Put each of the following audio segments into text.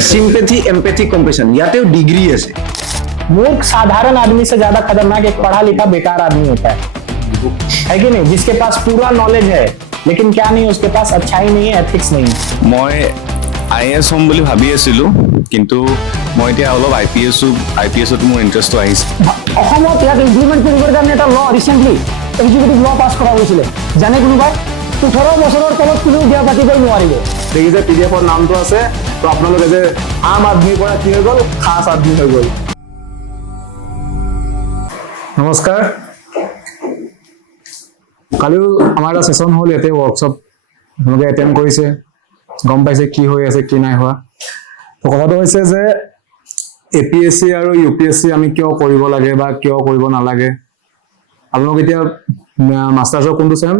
Sympathy empathy compassion यातेও degree আছে मूर्ख साधारण आदमी से ज्यादा खतरनाक एक पढ़ा लिखा बेकार आदमी होता है कि नहीं, जिसके पास पूरा नॉलेज है लेकिन क्या नहीं, उसके पास अच्छाई नहीं है, एथिक्स नहीं है। মই IAS হম বুলি ভাবি আছিলো, কিন্তু মই এতিয়া অলপ IPS-ত মোৰ ইন্টাৰেষ্টটো আহিছে। অসমত ইয়াত ইমপ্লিমেন্ট কৰিবৰ কাৰণে এটা ল ৰিসেন্টলি এক্সিকিউটিভ ল পাছ কৰা হৈছিলে, জানে কোনোবাই 18 বছৰৰ তলত কোনো বিয়া পাতিব নোৱাৰিব। দেখিছে পিডিএফৰ নামটো আছে, তো আপোনালোকে যে আম আদমিৰ পৰা কি হৈ গ'ল, খাস আদমি হৈ গ'ল। নমস্কাৰ, কালিও আমাৰ এটা সেশন হ'ল, ইয়াতে ৱৰ্কশ্বপ আপোনালোকে এটেণ্ড কৰিছে, গম পাইছে কি হৈ আছে কি নাই হোৱা। তো কথাটো হৈছে যে APSC আৰু UPSC আমি কিয় কৰিব লাগে বা কিয় কৰিব নালাগে। আপোনালোক এতিয়া মাষ্টাৰ্ছৰ কোনটো চেম?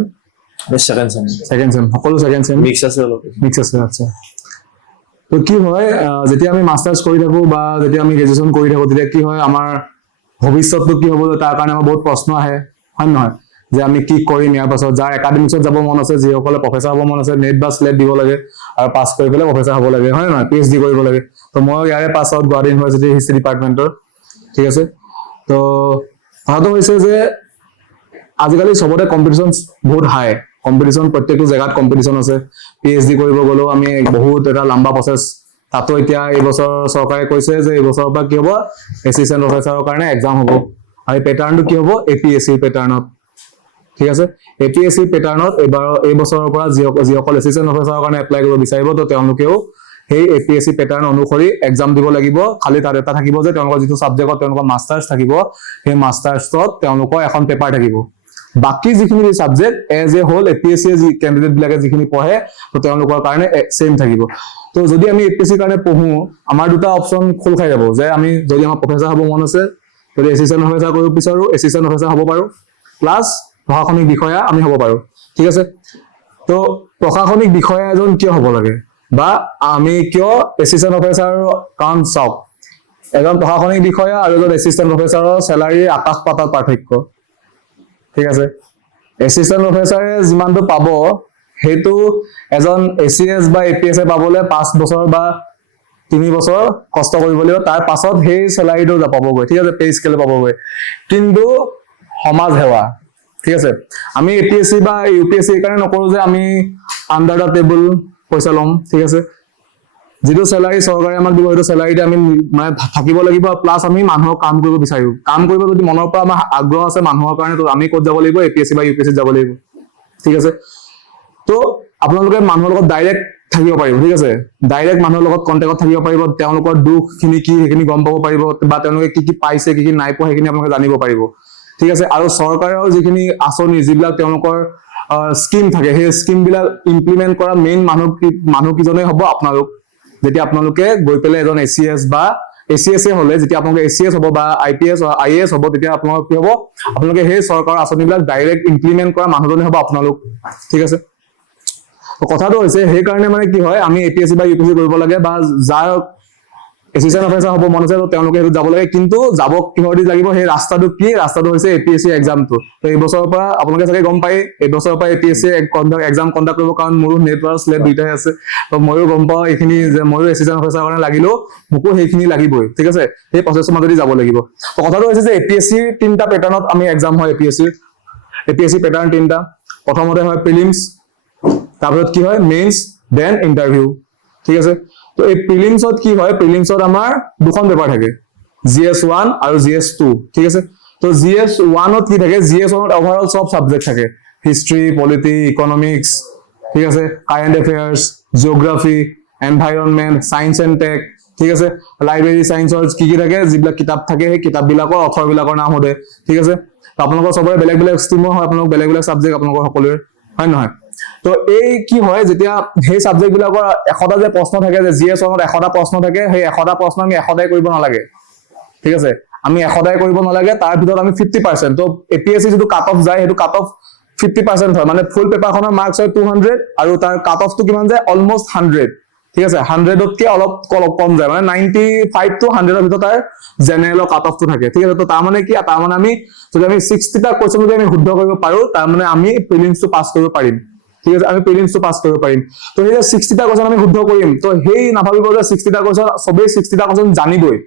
সেকেন্ড চেম, সকলো সেকেন্ড চেম মিক্স আছে। আচ্ছা, তো কি হয়, যেতিয়া আমি মাষ্টাৰ্ছ কৰি থাকো বা যেতিয়া আমি গ্ৰেজুৱেশ্যন কৰি থাকো, তেতিয়া কি হয়, আমাৰ ভৱিষ্যতটো কি হ'ব তাৰ কাৰণে আমাৰ বহুত প্ৰশ্ন আহে, হয় নহয়, যে আমি কি কৰিম ইয়াৰ পাছত। যাৰ একাডেমিক্সত যাব মন আছে, যিসকলে প্ৰফেচাৰ হ'ব মন আছে, নেট বা স্লেট দিব লাগে আৰু পাছ কৰি পেলাই প্ৰফেচাৰ হ'ব লাগে, হয় নহয়, PhD কৰিব লাগে। তো মই ইয়াৰে pass out Guwahati university history ডিপাৰ্টমেণ্টৰ, ঠিক আছে। তো কথাটো হৈছে যে আজিকালি চবতে কম্পিটিশ্যন বহুত হাই, কম্পিটিশ্যন প্ৰত্যেকটো জেগাত কম্পিটিশ্যন আছে। PhD কৰিব গ'লেও আমি বহুত এটা লম্বা প্ৰচেছ। তাতো এতিয়া এইবছৰ চৰকাৰে কৈছে যে এইবছৰৰ পৰা কি হ'ব, এছিষ্টেণ্ট প্ৰফেচাৰৰ কাৰণে এক্সাম হ'ব, আৰু পেটাৰ্ণটো কি হ'ব, APSC পেটাৰ্ণত, ঠিক আছে। APSC পেটাৰ্ণত এই বছৰৰ পৰা যিসকল এছিষ্টেণ্ট প্ৰফেচাৰৰ কাৰণে এপ্লাই কৰিব বিচাৰিব, তো তেওঁলোকেও সেই APSC পেটাৰ্ণ অনুসৰি এক্সাম দিব লাগিব। খালি তাত এটা থাকিব যে তেওঁলোকৰ যিটো ছাবজেক্টত তেওঁলোকৰ মাষ্টাৰ্ছ থাকিব, সেই মাষ্টাৰ্ছত তেওঁলোকৰ এখন পেপাৰ থাকিব। বাকি যিখিনি subject as a whole APSC candidate বিলাকে যিখিনি পঢ়ে, তো তেওঁলোকৰ কাৰণে সেম থাকিব। তো যদি আমি APSC কাৰণে পঢ়ো, আমাৰ দুটা অপশ্যন খোল খাই যাব, যে আমি যদি আমাৰ প্ৰফেচাৰ হ'ব মন আছে, যদি এছিষ্টেণ্ট প্ৰফেচাৰ কৰিব বিচাৰো, এছিষ্টেণ্ট প্ৰফেচাৰ হ'ব পাৰো, প্লাছ প্ৰশাসনিক বিষয়া আমি হ'ব পাৰো, ঠিক আছে। তো প্ৰশাসনিক বিষয়া এজন কিয় হ'ব লাগে, বা আমি কিয় এছিষ্টেণ্ট প্ৰফেচাৰ, কাৰণ চাওক, এজন প্ৰশাসনিক বিষয়া আৰু এজন এছিষ্টেণ্ট প্ৰফেচাৰৰ চেলাৰী আকাশ পাতাল পাৰ্থক্য, ঠিক আছে। এছিষ্টেণ্ট প্ৰফেচাৰে যিমানটো পাব, সেইটো এজন ACS বা APS পাবলৈ 5 বছৰ বা 3 বছৰ কষ্ট কৰিব লাগিব, তাৰ পাছত সেই চেলাৰীটো পাবগৈ, ঠিক আছে, পে স্কেল পাবগৈ। কিন্তু সমাজ সেৱা, ঠিক আছে, আমি APSC বা UPSC এই কাৰণে নকৰো যে আমি আণ্ডাৰ দ্য টেবুল পইচা ল'ম, ঠিক আছে। যিটো চেলাৰী চৰকাৰে আমাক দিব, সেইটো চেলাৰীতে আমি মানে থাকিব লাগিব, প্লাছ আমি মানুহক কাম কৰিব বিচাৰিম। কাম কৰিব যদি মনৰ পৰা আমাৰ আগ্ৰহ আছে মানুহৰ কাৰণে, তো আমি ক'ত যাব লাগিব, APSC বা UPSC যাব লাগিব, ঠিক আছে। তো আপোনালোকে মানুহৰ লগত ডাইৰেক্ট থাকিব পাৰিব, ঠিক আছে, ডাইৰেক্ট মানুহৰ লগত কণ্টেক্টত থাকিব পাৰিব, তেওঁলোকৰ দুখখিনি কি সেইখিনি গম পাব পাৰিব, বা তেওঁলোকে কি কি পাইছে কি কি নাই পোৱা সেইখিনি আপোনালোকে জানিব পাৰিব, ঠিক আছে। আৰু চৰকাৰৰ যিখিনি আঁচনি, যিবিলাক তেওঁলোকৰ স্কিম থাকে, সেই স্কিম বিলাক ইমপ্লিমেণ্ট কৰা মেইন মানুহ কিজনেই হ'ব আপোনালোক। যেতিয়া আপোনালোকে গৈ পেলাই এজন ACS বা ACS হলে, যেতিয়া আপোনালোকে ACS হ'ব বা IAS হ'ব, তেতিয়া আপোনালোক কি হ'ব, আপোনালোকে সেই চৰকাৰৰ আঁচনিবিলাক ডাইৰেক্ট ইমপ্লিমেণ্ট কৰা মানুহজনে হ'ব আপোনালোক, ঠিক আছে। কথাটো হৈছে সেইকাৰণে মানে কি হয়, আমি APSC বা UPSC কৰিব লাগে, বা যাৰ এছিষ্টেণ্ট প্ৰফেচাৰ হ'ব মন আছে, তেওঁলোকে সেইটো যাব লাগে। কিন্তু যাব কিহৰ দি লাগিব, সেই ৰাস্তাটো কি, ৰাস্তাটো হৈছে APSC এক্সামটো। তো এই বছৰৰ পৰা আপোনালোকে চাগে গম পায়, এই বছৰৰ পৰা APSC এক্সাম কণ্ডাক্ট কৰিব, কাৰণ মোৰো নেট আৰু স্লেট দুইটাই আছে। তো ময়ো গম পাওঁ এইখিনি, যে ময়ো এছিষ্টেণ্ট প্ৰফেচাৰৰ কাৰণে লাগিলেও মোকো সেইখিনি লাগিবই, ঠিক আছে। সেই প্ৰচেছৰ মাজেদি যাব লাগিব। তো কথাটো হৈছে যে APSC 3টা পেটাৰ্ণত আমি এক্সাম হয়। APSC পেটাৰ্ণ 3টা। প্ৰথমতে হয় প্ৰিলিমছ, তাৰপিছত কি হয় মেইনছ, দেন ইণ্টাৰভিউ, ঠিক আছে। তো এই প্ৰিলিমছত কি হয়, প্ৰিলিমছত আমাৰ দুখন পেপাৰ থাকে, GS1 আৰু GS2, ঠিক আছে। তো GS1ত কি থাকে, GS1ত ওভাৰঅল সব সাবজেক্ট থাকে, হিষ্ট্ৰী, পলিটি, ইকনমিক্স, ঠিক আছে, current affairs, geography, environment, science and tech, ঠিক আছে। লাইব্ৰেৰী সায়েন্সৰ কি কি থাকে, যিবিলাক কিতাপ থাকে, সেই কিতাপবিলাকৰ অথৰবিলাকৰ নাম সোধে, ঠিক আছে। আপোনালোকৰ চবৰে বেলেগ বেলেগ ষ্ট্ৰীমৰ হয়, আপোনালোকৰ বেলেগ বেলেগ সাবজেক্ট আপোনালোকৰ সকলোৰে, হয় নহয়। তো এই কি হয়, যেতিয়া সেই সাবজেক্ট বিলাকৰ 100টা যে প্ৰশ্ন থাকে, যে GS1ত 100টা প্ৰশ্ন থাকে, সেই 100টা প্ৰশ্ন আমি 100টাই কৰিব নালাগে, ঠিক আছে। আমি 100টাই কৰিব নালাগে, তাৰ ভিতৰত আমি 50%। তো APSC যিটো কাট অফ যায়, সেইটো কাট অফ 50% হয়, মানে ফুল পেপাৰখনৰ মাৰ্কছ হয় 200, আৰু তাৰ কাট অফটো কিমান যায়, অলমোষ্ট 100, ঠিক আছে। 100তকৈ অলপ কম যায়, মানে 95 to 100ৰ ভিতৰত তাৰ জেনেৰেলৰ কাট অফটো থাকে, ঠিক আছে। তো তাৰমানে কি, তাৰমানে যদি আমি 60টা কুৱেশ্যন যদি আমি শুদ্ধ কৰিব পাৰো, তাৰমানে আমি প্ৰিলিমছটো পাছ কৰিব পাৰিম, ঠিক আছে, আমি প্ৰিলিমছটো পাছ কৰিব পাৰিম। তো সেই 60টা কোৱেশ্যন আমি শুদ্ধ কৰিম, তো সেই নাভাবিব যে 60টা কোৱেশ্যন সবেই 60টা কোৱেশ্যন জানিবই।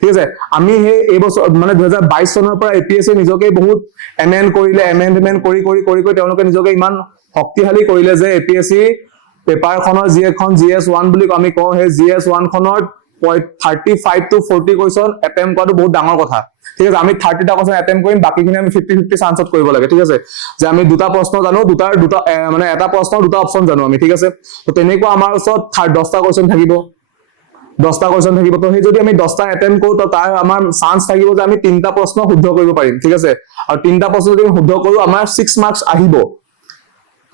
ঠিক আছে, আমি সেই এই বছৰ মানে 2022 চনৰ পৰা APSC নিজকে বহুত এমেন্ডমেন্ট কৰি তেওঁলোকে নিজকে ইমান শক্তিশালী কৰিলে যে APSC পেপাৰখনৰ যি এখন GS1 বুলি আমি কওঁ, সেই GS1 খনৰ 35 to 40 কোৱেশ্যন এটেম্প কৰাটো বহুত ডাঙৰ কথা। ঠিক আছে, আমি 30টা কোৱেশ্যন এটেম্প কৰিম, বাকিখিনি আমি 50-50 চান্সত কৰিব লাগে। ঠিক আছে, যে আমি দুটা প্ৰশ্ন জানো, মানে এটা প্ৰশ্নৰ দুটা অপচন জানো আমি। ঠিক আছে, তো তেনেকুৱা আমাৰ ওচৰত 10টা কোৱেশ্যন থাকিব, 10টা কোৱেশ্যন থাকিব। তো সেই যদি আমি 10টা এটেম্প কৰো, তো তাৰ আমাৰ চান্স থাকিব যে আমি 3টা প্ৰশ্ন শুদ্ধ কৰিব পাৰিম। ঠিক আছে, আৰু 3টা প্ৰশ্ন যদি শুদ্ধ কৰো আমাৰ 6 মাৰ্কস আহিব,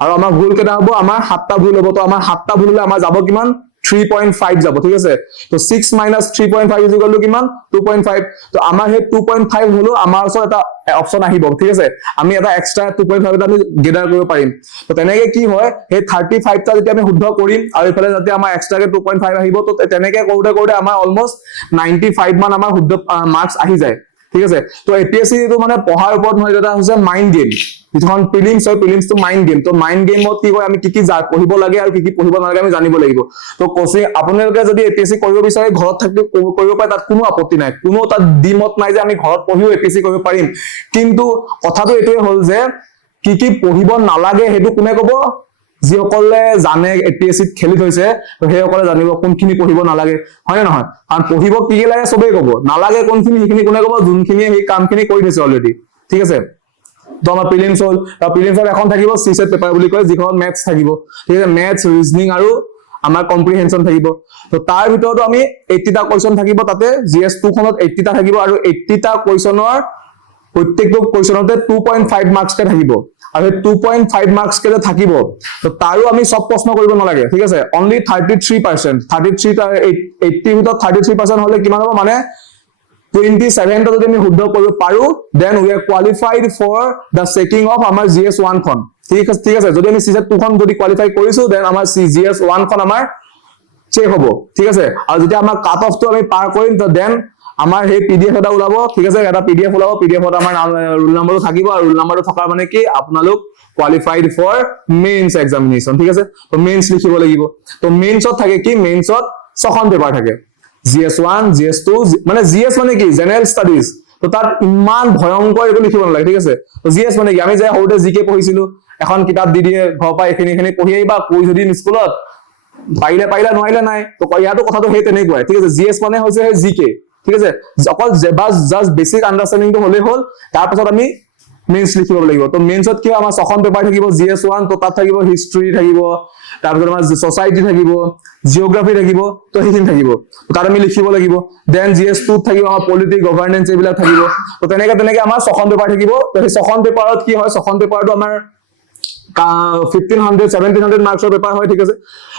আৰু আমাৰ ভুল কেইটা হ'ব, আমাৰ 7টা ভুল হ'ব। তো আমাৰ 7টা ভুল হলে আমাৰ যাব কিমান 3.5 যাব। ঠিক আছে, তো 6 minus 3.5 is equal to কিমান 2.5। তো আমাৰ সেই 2.5 হলো আমাৰ ওচৰত এটা অপচন আহিব। ঠিক আছে, আমি এটা এক্সট্ৰা 2.5 এটা আমি গেদাৰ কৰিব পাৰিম। তো তেনেকে কি হয়, সেই 35টা যেতিয়া আমি শুদ্ধ কৰিম আৰু ইফালে যাতে আমাৰ এক্সট্ৰাকে 2.5 আহিব, তো তেনেকে কৰোতে আমাৰ অলমোষ্ট 95 মান আমাৰ শুদ্ধ মাৰ্কস আহি যায়। ঠিক আছে, তো APSC টো মানে পঢ়াৰ ওপৰত নহয়, এটা হৈছে মাইন্ড গেম। যিখন প্ৰিলিমছ হয়, প্ৰিলিমছটো মাইন্ড গেম। তো মাইন্ড গেমত কি হয়, আমি কি পঢ়িব লাগে আৰু কি পঢ়িব নালাগে আমি জানিব লাগিব। তো কোচিং আপোনালোকে যদি APSC কৰিব বিচাৰে ঘৰত থাকি কৰিব পাৰে, তাত কোনো আপত্তি নাই, কোনো তাত দ্বিমত নাই যে আমি ঘৰত পঢ়িও APSC কৰিব পাৰিম। কিন্তু কথাটো এইটোৱে হ'ল যে কি পঢ়িব নালাগে সেইটো কোনে কব, যিসকলে জানে APSCত খেলি থৈছে, তো সেইসকলে জানিব কোনখিনি পঢ়িব নালাগে, হয় নে নহয়? কাৰণ পঢ়িব কি লাগে চবেই কব, নালাগে কোনখিনি সেইখিনি কোনে কব, যোনখিনিয়ে সেই কামখিনি কৰি থৈছে অলৰেডি। ঠিক আছে, তো আমাৰ প্ৰিলিমছ হ'ল, প্ৰিলিমছত এখন থাকিব CSET পেপাৰ বুলি কয়, যিখন মেথছ থাকিব। ঠিক আছে, মেথছ, ৰিজনিং আৰু আমাৰ কম্প্ৰিহেনশন থাকিব। তো তাৰ ভিতৰতো আমি 80টা কোৱেশ্যন থাকিব, তাতে GS2 খনত 80টা থাকিব, আৰু 80টা কোৱেশ্যনৰ প্ৰত্যেকটো কোৱেশ্যনতে 2.5 মাৰ্কস কে থাকিব। আৰু 2.5 মাৰ্কস কে থাকিব, তো তাৰো আমি সব প্ৰশ্ন কৰিব নালাগে। ঠিক আছে, অনলি 33%, 80 ভিতৰত 33% হলে কিমান হ'ব, মানে 27টা যদি আমি শুদ্ধ কৰিব পাৰো, then we are qualified for the checking of আমাৰ GS1 খন। ঠিক আছে, যদি আমি CSET 2 খন যদি কোৱালিফাই কৰিছো, দেন আমাৰ GS1 খন আমাৰ চেক হ'ব। ঠিক আছে, আৰু যেতিয়া আমাৰ কাট অফটো আমি পাৰ কৰিম, তো দেন আমাৰ সেই PDF এটা ওলাব। ঠিক আছে, এটা PDF ওলাব, PDF-ত আমাৰ ৰোল নম্বৰটো থাকিব, আৰু ৰোল নম্বৰটো থকাৰ মানে কি আপোনালোক কোৱালিফাইড ফৰ মেইনছ এক্সামিনেশ্যন। ঠিক আছে, তো মেইনছ লিখিব লাগিব। তো মেইনছত থাকে কি, মেইনছত 6খন পেপাৰ থাকে, GS1, GS2, মানে GS মানে কি জেনেৰেল ষ্টাডিজ। তো তাত ইমান ভয়ংকৰ একো লিখিব নালাগে। ঠিক আছে, তো GS মানে কি, আমি যে সৰুতে জিকে পঢ়িছিলো, এখন কিতাপ দি দিয়ে, ঘৰৰ পৰা এইখিনি পঢ়ি আহিবা, কৈ যদি স্কুলত পাৰিলে নোৱাৰিলে নাই। তো ইয়াতো কথাটো সেই তেনেকুৱাই। ঠিক আছে, GS মানে হৈছে সেই জিকে। ঠিক আছে, অকল জাষ্ট বেছিক আণ্ডাৰষ্টেণ্ডিংটো হলেই হ'ল, তাৰপাছত আমি মেইনছ লিখিব লাগিব। তো মেইনছত কি হয়, আমাৰ 6খন পেপাৰ থাকিব GS1, তো তাত থাকিব হিষ্ট্ৰী থাকিব, তাৰপিছত আমাৰ ছচাইটি থাকিব, জিঅগ্ৰাফি থাকিব, তো সেইখিনি থাকিব, তাত আমি লিখিব লাগিব। দেন GS2 থাকিব আমাৰ পলিটি, গভাৰ্নেন্স এইবিলাক থাকিব। তো তেনেকে আমাৰ 6খন পেপাৰ থাকিব। তো সেই 6খন পেপাৰত কি হয়, 6খন পেপাৰটো আমাৰ 1700 মাৰ্কসৰ পেপাৰ হয়। ঠিক আছে,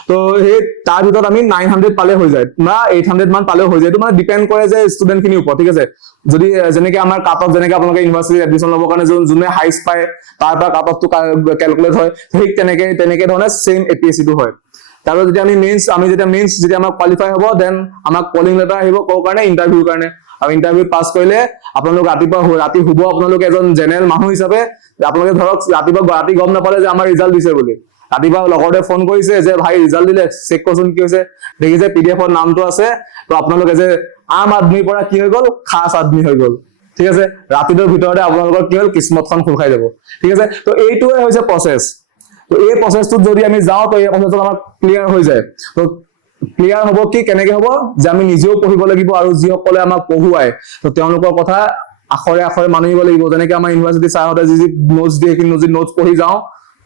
তো সেই তাৰ ভিতৰত আমি 900 পালে হৈ যায়, না 800 মান পালেও হৈ যায়। এইটো মানে ডিপেন্ড কৰে যে ষ্টুডেন্ট খিনিৰ ওপৰত। ঠিক আছে, যদি যেনেকে আমাৰ কাট অফ, যেনেকে আপোনালোকে ইউনিভাৰ্চিটি এডমিশ্যন ল'বৰ কাৰণে যোনে হাইষ্ট পায় তাৰ পৰা কাট অফটো কেলকুলেট হয়, ঠিক তেনেকে ধৰণে সেম APSC টো হয়। তাৰপিছত যেতিয়া মেইনছ যেতিয়া আমাৰ কোৱালিফাই হ'ব, দেন আমাক কলিং লেটাৰ আহিব ক'ৰ কাৰণে, ইণ্টাৰভিউৰ কাৰণে। আৰু ইণ্টাৰভিউ পাছ কৰিলে আপোনালোক ৰাতি শুব, আপোনালোকে এজন জেনেৰেল মানুহ হিচাপে আপোনালোকে ধৰক ৰাতি গম নাপালে যে আমাৰ ৰিজাল্ট দিছে বুলি, ৰাতিপুৱা লগৰতে ফোন কৰিছে যে ভাই ৰিজাল্ট দিলে, চেক কৰচোন কি হৈছে, দেখিছে PDF-ৰ নামটো আছে, তো আপোনালোকে যে আম আদমিৰ পৰা কি হৈ গ'ল, খাস আদমি হৈ গ'ল। ঠিক আছে, ৰাতিটোৰ ভিতৰতে আপোনালোকৰ কি হ'ল, কিসমতখন খোল খাই যাব। ঠিক আছে, তো এইটোৱে হৈছে প্ৰচেছ। তো এই প্ৰচেছটোত যদি আমি যাওঁ, তো এই প্ৰচেছটো আমাৰ ক্লিয়াৰ হৈ যায়। তো ক্লিয়াৰ হ'ব কি, কেনেকে হ'ব, যে আমি নিজেও পঢ়িব লাগিব, আৰু যিসকলে আমাক পঢ়ুৱাই তো তেওঁলোকৰ কথা আখৰে আখৰে মানিব লাগিব। যেনেকে আমাৰ ইউনিভাৰ্চিটি ছাৰহঁতে যি নোটছ দিয়ে, সেইখিনি নোটছ পঢ়ি যাওঁ,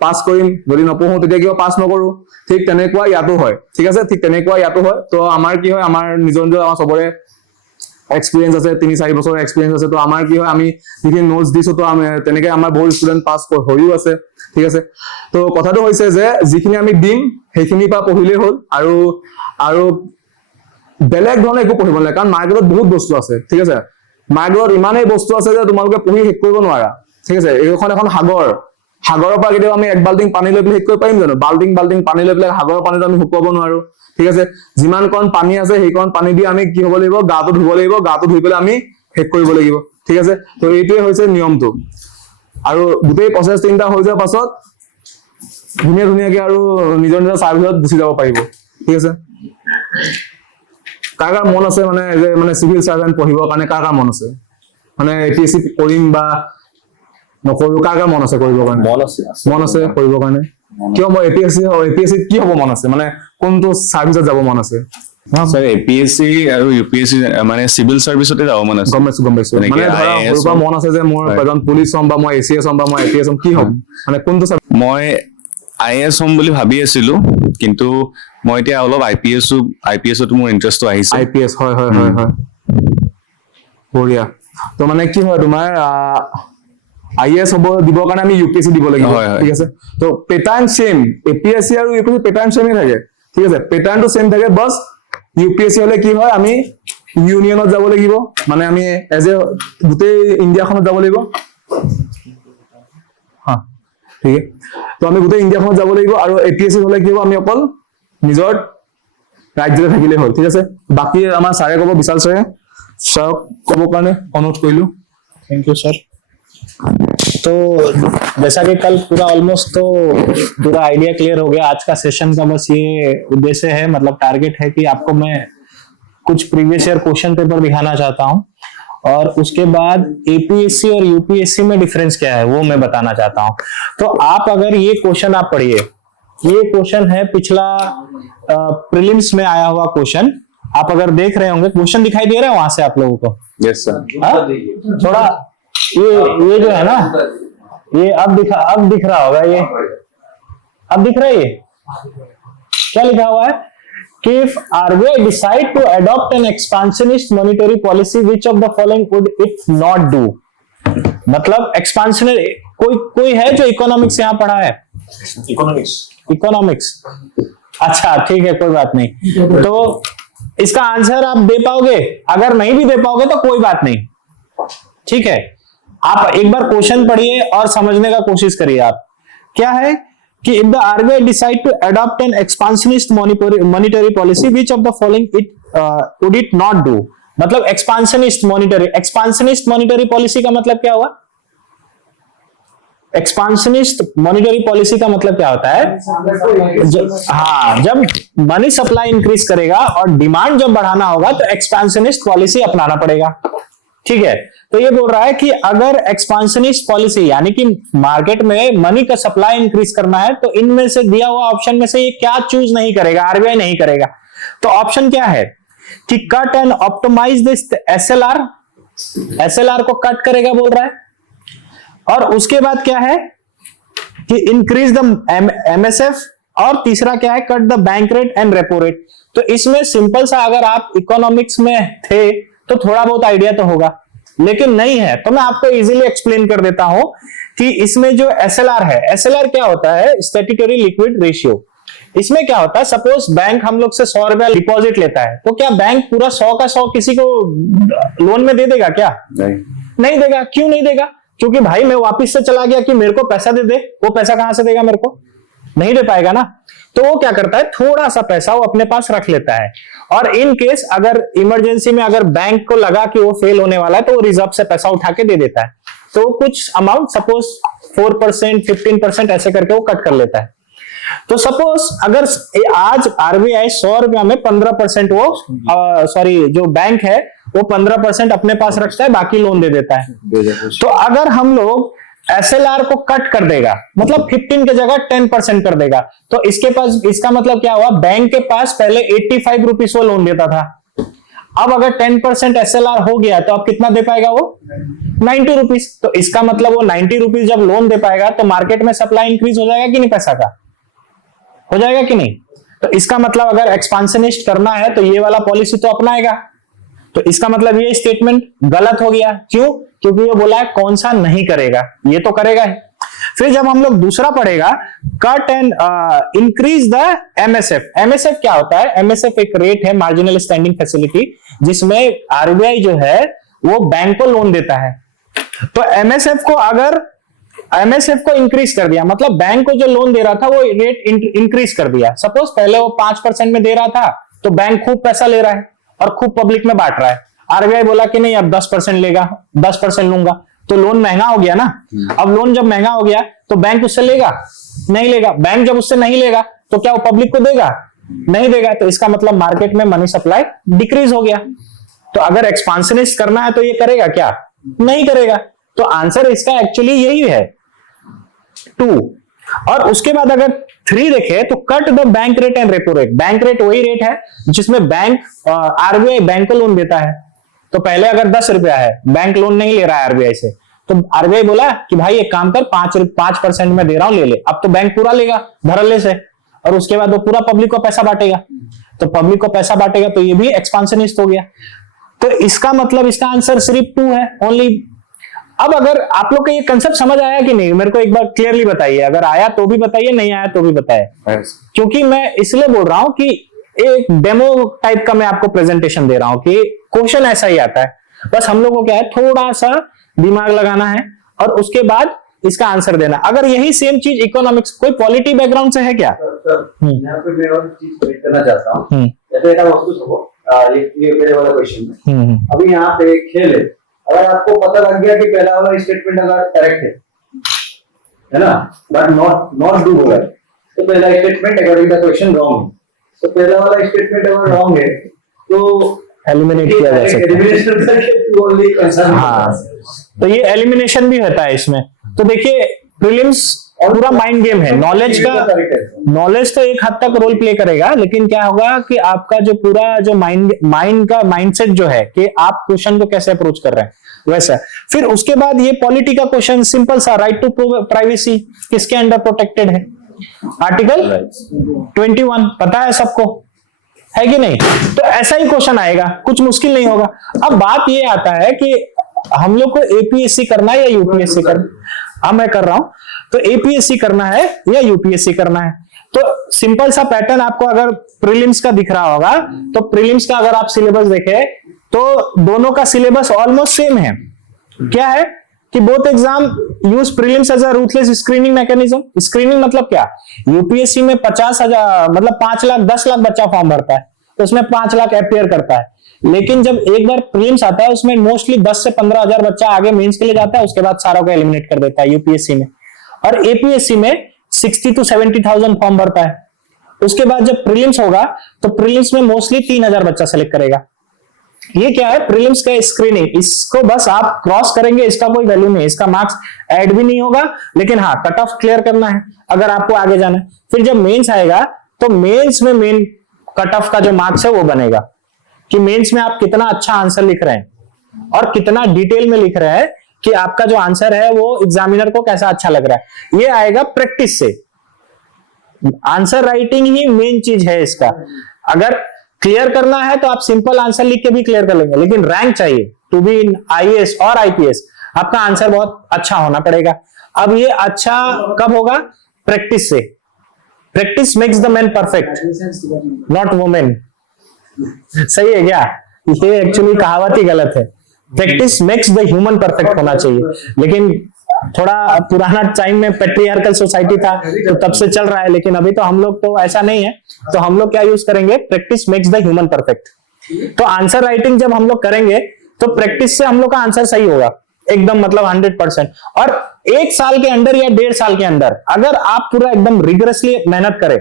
পাছ কৰিম, যদি নপঢ়ো তেতিয়া কিয় পাছ নকৰো। ঠিক তেনেকুৱা ইয়াতো হয়। ঠিক আছে, ঠিক তেনেকুৱা ইয়াতো হয়। তো আমাৰ কি হয়, আমাৰ নিজৰ আমাৰ চবৰে এক্সপিৰিয়েঞ্চ আছে, 3-4 বছৰৰ এক্সপিৰিয়েঞ্চ আছে। তো আমাৰ কি হয়, আমি যিখিনি নোটছ দিছো, তো আমি তেনেকে আমাৰ বহুত ষ্টুডেণ্ট পাছ হৈও আছে। ঠিক আছে, তো কথাটো হৈছে যে যিখিনি আমি দিম সেইখিনিৰ পৰা পঢ়িলেই হ'ল, আৰু বেলেগ ধৰণে একো পঢ়িব নালাগে, কাৰণ মাৰ্কেটত বহুত বস্তু আছে। ঠিক আছে, মাৰ্কেটত ইমানেই বস্তু আছে যে তোমালোকে পঢ়ি শেষ কৰিব নোৱাৰা। ঠিক আছে, এইখন এখন সাগৰৰ পৰা কেতিয়াবা আমি 1 বাল্টিং পানী লৈ পেলাই শেষ কৰিব পাৰিম জানো? বাল্টিং পানী লৈ পেলাই সাগৰৰ পানীটো আমি শুকুৱাব নোৱাৰো। ঠিক আছে, যিমান কণ পানী আছে সেইকণ পানী দি আমি কি হ'ব লাগিব, গাটো ধুব লাগিব, গাটো ধুই পেলাই আমি শেষ কৰিব লাগিব। ঠিক আছে, তো এইটোৱে হৈছে নিয়মটো। আৰু গোটেই প্ৰচেছ 3টা হৈ যোৱাৰ পাছত ধুনীয়াকে আৰু নিজৰ চাৰ্ভিচত গুচি যাব পাৰিব। ঠিক আছে, কাৰ মন আছে মানে যে মানে চিভিল চাৰ্ভেণ্ট পঢ়িবৰ কাৰণে কাৰ মন আছে, মানে APSC কৰিম বা নকৰো, কাৰ মন আছে কৰিবৰ কাৰণে? মন আছে কৰিবৰ কাৰণে। কিয় মই APSC কি হ'ব মন আছে, মানে কোনটো চাৰ্ভিচত যাব মন আছে? স্যাৰ APSC আৰু UPSC মানে চিভিল সাৰ্ভিসতে যাব মন আছে। গম পাইছো মানে ধৰা সৰুৰ পৰা মন আছে যে মোৰ এজন পুলিচ হ'ম বা মই ACS হ'ম বা মই APS হ'ম, কি হ'ম মানে কোনটো? মই IAS হ'ম বুলি ভাবি আছিলো, কিন্তু মই এতিয়া অলপ IPS মোৰ ইন্টাৰেষ্টটো আহিছে। IPS হয় বঢ়িয়া। তো মানে কি হয় তোমাৰ IAS হ'ব দিবৰ কাৰণে আমি UPSC দিব লাগিব। ঠিক আছে, তো পেটাৰ্ণ সেম, APSC আৰু UPSC পেটাৰ্ণ সেমে থাকে। ঠিক আছে, পেটাৰ্ণটো সেম থাকে, বাস UPSC হলে কি হয় আমি ইউনিয়নত যাব লাগিব, মানে আমি এজ এ গোটেই ইণ্ডিয়াখনত যাব লাগিব। ঠিক আছে, তো আমি গোটেই ইণ্ডিয়াখনত যাব লাগিব। আৰু APSC হলে কি হ'ব আমি অকল নিজৰ ৰাজ্যতে থাকিলে হ'ল। ঠিক আছে, বাকি আমাৰ ছাৰে ক'ব, বিশাল ছাৰে ছাৰক ক'ব কাৰণে অনুৰোধ কৰিলো। Thank you sir. तो जैसा कि कल पूरा ऑलमोस्ट तो पूरा आइडिया क्लियर हो गया, आज का सेशन का बस ये उद्देश्य है, मतलब टारगेट है कि आपको मैं कुछ प्रीवियस ईयर क्वेश्चन पेपर दिखाना चाहता हूं और उसके बाद APSC और UPSC में डिफरेंस क्या है वो मैं बताना चाहता हूं। तो आप अगर ये क्वेश्चन आप पढ़िए, ये क्वेश्चन है पिछला प्रीलिम्स में आया हुआ क्वेश्चन। आप अगर देख रहे होंगे, क्वेश्चन दिखाई दे रहा है वहां से आप लोगों को? Yes sir. थोड़ा ये जो है ना, ये अब दिख रहा होगा, ये अब दिख रहा है। ये क्या लिखा हुआ है कि if RBI decide to adopt an expansionist monetary policy, which of the following would it not do? मतलब एक्सपांशनरी कोई है जो इकोनॉमिक्स यहाँ पढ़ा है? इकोनॉमिक्स अच्छा ठीक है, कोई बात नहीं। तो इसका आंसर आप दे पाओगे, अगर नहीं भी दे पाओगे तो कोई बात नहीं, ठीक है। आप एक बार क्वेश्चन पढ़िए और समझने का कोशिश करिए। आप क्या है कि if the RBI decide to adopt an expansionist monetary policy, which of the following would it not do? मतलब expansionist monetary policy का मतलब क्या हुआ? एक्सपांशनिस्ट मॉनिटरी पॉलिसी का मतलब क्या होता है? जब मनी सप्लाई इंक्रीज करेगा और डिमांड जब बढ़ाना होगा तो एक्सपांशनिस्ट पॉलिसी अपनाना पड़ेगा। ठीक है, तो ये बोल रहा है कि अगर एक्सपांशनिस्ट पॉलिसी यानी कि मार्केट में मनी का सप्लाई इंक्रीज करना है तो इनमें से दिया हुआ ऑप्शन में से ये क्या चूज नहीं करेगा? आरबीआई नहीं करेगा। तो ऑप्शन क्या है कि cut and optimise this SLR को कट करेगा बोल रहा है। और उसके बाद क्या है कि इंक्रीज द MSF, और तीसरा क्या है cut the bank rate and repo rate. तो इसमें सिंपल सा, अगर आप इकोनॉमिक्स में थे तो थोड़ा बहुत आइडिया तो होगा, लेकिन नहीं है तो मैं आपको इजीली एक्सप्लेन कर देता हूं कि इसमें जो SLR है, SLR क्या होता है? Statutory liquid ratio. इसमें क्या होता है, सपोज बैंक हम लोग से 100 रुपया डिपॉजिट लेता है, तो क्या बैंक पूरा 100 का 100 किसी को लोन में दे देगा क्या? नहीं देगा। क्यों नहीं देगा? क्योंकि भाई मैं वापिस से चला गया कि मेरे को पैसा दे दे, वो पैसा कहां से देगा मेरे को? नहीं दे पाएगा ना। तो वो क्या करता है, थोड़ा सा पैसा वो अपने पास रख लेता है, और इन केस अगर इमरजेंसी में अगर बैंक को लगा कि वो फेल होने वाला है तो वो रिजर्व से पैसा उठा के दे देता है। तो कुछ अमाउंट सपोज 4%, 15% ऐसे करके वो कट कर लेता है। तो सपोज अगर आज आरबीआई 100 रुपया में 15% वो जो बैंक है वो 15% अपने पास रखता है, बाकी लोन दे देता है। तो अगर हम लोग एसएलआर को कट कर देगा, मतलब 15 की जगह 10% कर देगा, तो इसके पास, इसका मतलब क्या हुआ, बैंक के पास पहले 85 रुपीज वो लोन देता था, अब अगर 10% एसएलआर हो गया तो अब कितना दे पाएगा वो? 90 रुपीज। तो इसका मतलब वो 90 रुपीज जब लोन दे पाएगा तो मार्केट में सप्लाई इंक्रीज हो जाएगा कि नहीं? पैसा का हो जाएगा कि नहीं? तो इसका मतलब अगर एक्सपांशनिस्ट करना है तो ये वाला पॉलिसी तो अपनाएगा। तो इसका मतलब ये स्टेटमेंट गलत हो गया। क्यों? क्योंकि ये बोला है कौन सा नहीं करेगा, ये तो करेगा ही। फिर जब हम लोग दूसरा पढ़ेगा, cut and increase the MSF. MSF क्या होता है? एमएसएफ एक रेट है, मार्जिनल स्टैंडिंग फैसिलिटी, जिसमें आरबीआई जो है वो बैंक को लोन देता है। तो एमएसएफ को इंक्रीज कर दिया, मतलब बैंक को जो लोन दे रहा था वो रेट इंक्रीज कर दिया। सपोज पहले वो 5% में दे रहा था, तो बैंक खूब पैसा ले रहा है और खूब पब्लिक में बांट रहा है। आरबीआई बोला कि नहीं अब 10% लेगा, 10% लूंगा, तो लोन महंगा हो गया ना। अब लोन जब महंगा हो गया तो बैंक उससे लेगा? नहीं लेगा। बैंक जब उससे नहीं लेगा तो क्या वो पब्लिक को देगा? नहीं देगा। तो इसका मतलब मार्केट में मनी सप्लाई डिक्रीज हो गया। तो अगर एक्सपांशनिस्ट करना है तो ये करेगा क्या? नहीं करेगा। तो आंसर इसका एक्चुअली यही है 2। और उसके बाद अगर 3 देखे तो cut the bank rate and repo rate. Bank rate वही रेट है जिसमें बैंक आरबीआई बैंक को लोन देता है। तो पहले अगर 10 रुपया है, बैंक लोन नहीं ले रहा है आरबीआई से, तो आरबीआई बोला कि भाई एक काम कर 5% में दे रहा हूं, ले ले। अब तो बैंक पूरा लेगा धड़ल्ले से, और उसके बाद वो पूरा पब्लिक को पैसा बांटेगा। तो पब्लिक को पैसा बांटेगा तो ये भी एक्सपांशनिस्ट हो गया। तो इसका मतलब इसका आंसर सिर्फ 2 है ओनली। अब अगर आप लोग को ये कंसेप्ट समझ आया कि नहीं, मेरे को एक बार क्लियरली बताइए। अगर आया तो भी बताइए, नहीं आया तो भी बताइए। क्योंकि मैं इसलिए बोल रहा हूं कि एक डेमो टाइप का मैं आपको प्रेजेंटेशन दे रहा हूं कि क्वेश्चन ऐसा ही आता है। बस हम लोग को क्या है, थोड़ा सा दिमाग लगाना है और उसके बाद इसका आंसर देना। अगर यही सेम चीज इकोनॉमिक्स, कोई पॉलिटी बैकग्राउंड से है क्या? यहाँ पे मैं और चीज करना चाहता हूँ। जैसे एक वस्तु ये पहले वाला क्वेश्चन में, अभी यहाँ पे खेल है। अगर आपको पता लग गया कि पहला वाला स्टेटमेंट अगर करेक्ट है ना, बट नॉट डू बोला, तो पहला statement according the question wrong है। तो पहला वाला स्टेटमेंट अगर रॉन्ग है तो एलिमिनेट किया जा सकता है। हाँ, तो ये एलिमिनेशन भी होता है इसमें। तो देखिए प्रीलिम्स पूरा माइंड गेम है। नॉलेज तो एक हद तक रोल प्ले करेगा, लेकिन क्या होगा कि आपका जो पूरा जो माइंड का माइंडसेट जो है कि आप क्वेश्चन को कैसे अप्रोच कर रहे हैं वैसा। फिर उसके बाद ये पॉलिटी का क्वेश्चन सिंपल सा, राइट टू प्राइवेसी किसके अंडर प्रोटेक्टेड है? आर्टिकल 21 पता है सबको, है कि नहीं? तो ऐसा ही क्वेश्चन आएगा, कुछ मुश्किल नहीं होगा। अब बात ये आता है कि हम लोग को एपीएससी करना है या यूपीएससी करना। अब मैं कर रहा हूं, तो एपीएससी करना है या यूपीएससी करना है। तो सिंपल सा पैटर्न आपको अगर प्रीलिम्स का दिख रहा होगा, तो प्रीलिम्स का अगर आप सिलेबस देखें तो दोनों का सिलेबस ऑलमोस्ट सेम है। क्या है कि both exam use prelims as a ruthless screening mechanism. Screening मतलब क्या? यूपीएससी में 50,000 मतलब 5 लाख 10 लाख बच्चा फॉर्म भरता है, तो उसमें 5 लाख अपियर करता है। लेकिन जब एक बार प्रीलिम्स आता है उसमें मोस्टली 10 से 15,000 बच्चा आगे मेंस के लिए जाता है, उसके बाद सारा को एलिमिनेट कर देता है यूपीएससी में। और एपीएससी में 60 to 70,000 फॉर्म भरता है। उसके बाद जब प्रीलिम्स होगा तो प्रीलिम्स में मोस्टली 3,000 बच्चा सेलेक्ट करेगा। ये क्या है? प्रीलिम्स का स्क्रीनिंग। इसको बस आप क्रॉस करेंगे, इसका कोई वैल्यू नहीं, इसका मार्क्स ऐड भी नहीं होगा, लेकिन हाँ कट ऑफ क्लियर करना है अगर आपको आगे जाना है। फिर जब मेंस आएगा तो मेंस में मेन कट ऑफ का जो मार्क्स है वो बनेगा कि मेंस में आप कितना अच्छा आंसर लिख रहे हैं और कितना डिटेल में लिख रहे हैं, कि आपका जो आंसर है वो एग्जामिनर को कैसा अच्छा लग रहा है। ये आएगा प्रैक्टिस से। आंसर राइटिंग ही मेन चीज है इसका। अगर क्लियर करना है तो आप सिंपल आंसर लिख के भी क्लियर कर लेंगे, लेकिन रैंक चाहिए टू बी इन आईएएस और आईपीएस, आपका आंसर बहुत अच्छा होना पड़ेगा। अब ये अच्छा कब होगा? प्रैक्टिस से। Practice makes the man perfect, not women. सही है क्या? ये एक्चुअली कहावत ही गलत है। Practice makes the human perfect होना चाहिए, लेकिन थोड़ा पुराना टाइम में पेट्रियार्कल सोसाइटी था तो तब से चल रहा है, लेकिन अभी तो हम लोग तो ऐसा नहीं है। तो हम लोग क्या यूज करेंगे? Practice makes the human perfect. तो आंसर राइटिंग जब हम लोग करेंगे तो प्रैक्टिस से हम लोग का आंसर सही होगा एकदम, मतलब 100%। और 1 साल के अंदर या 1.5 साल के अंदर अगर आप पूरा एकदम रिगरसली मेहनत करें,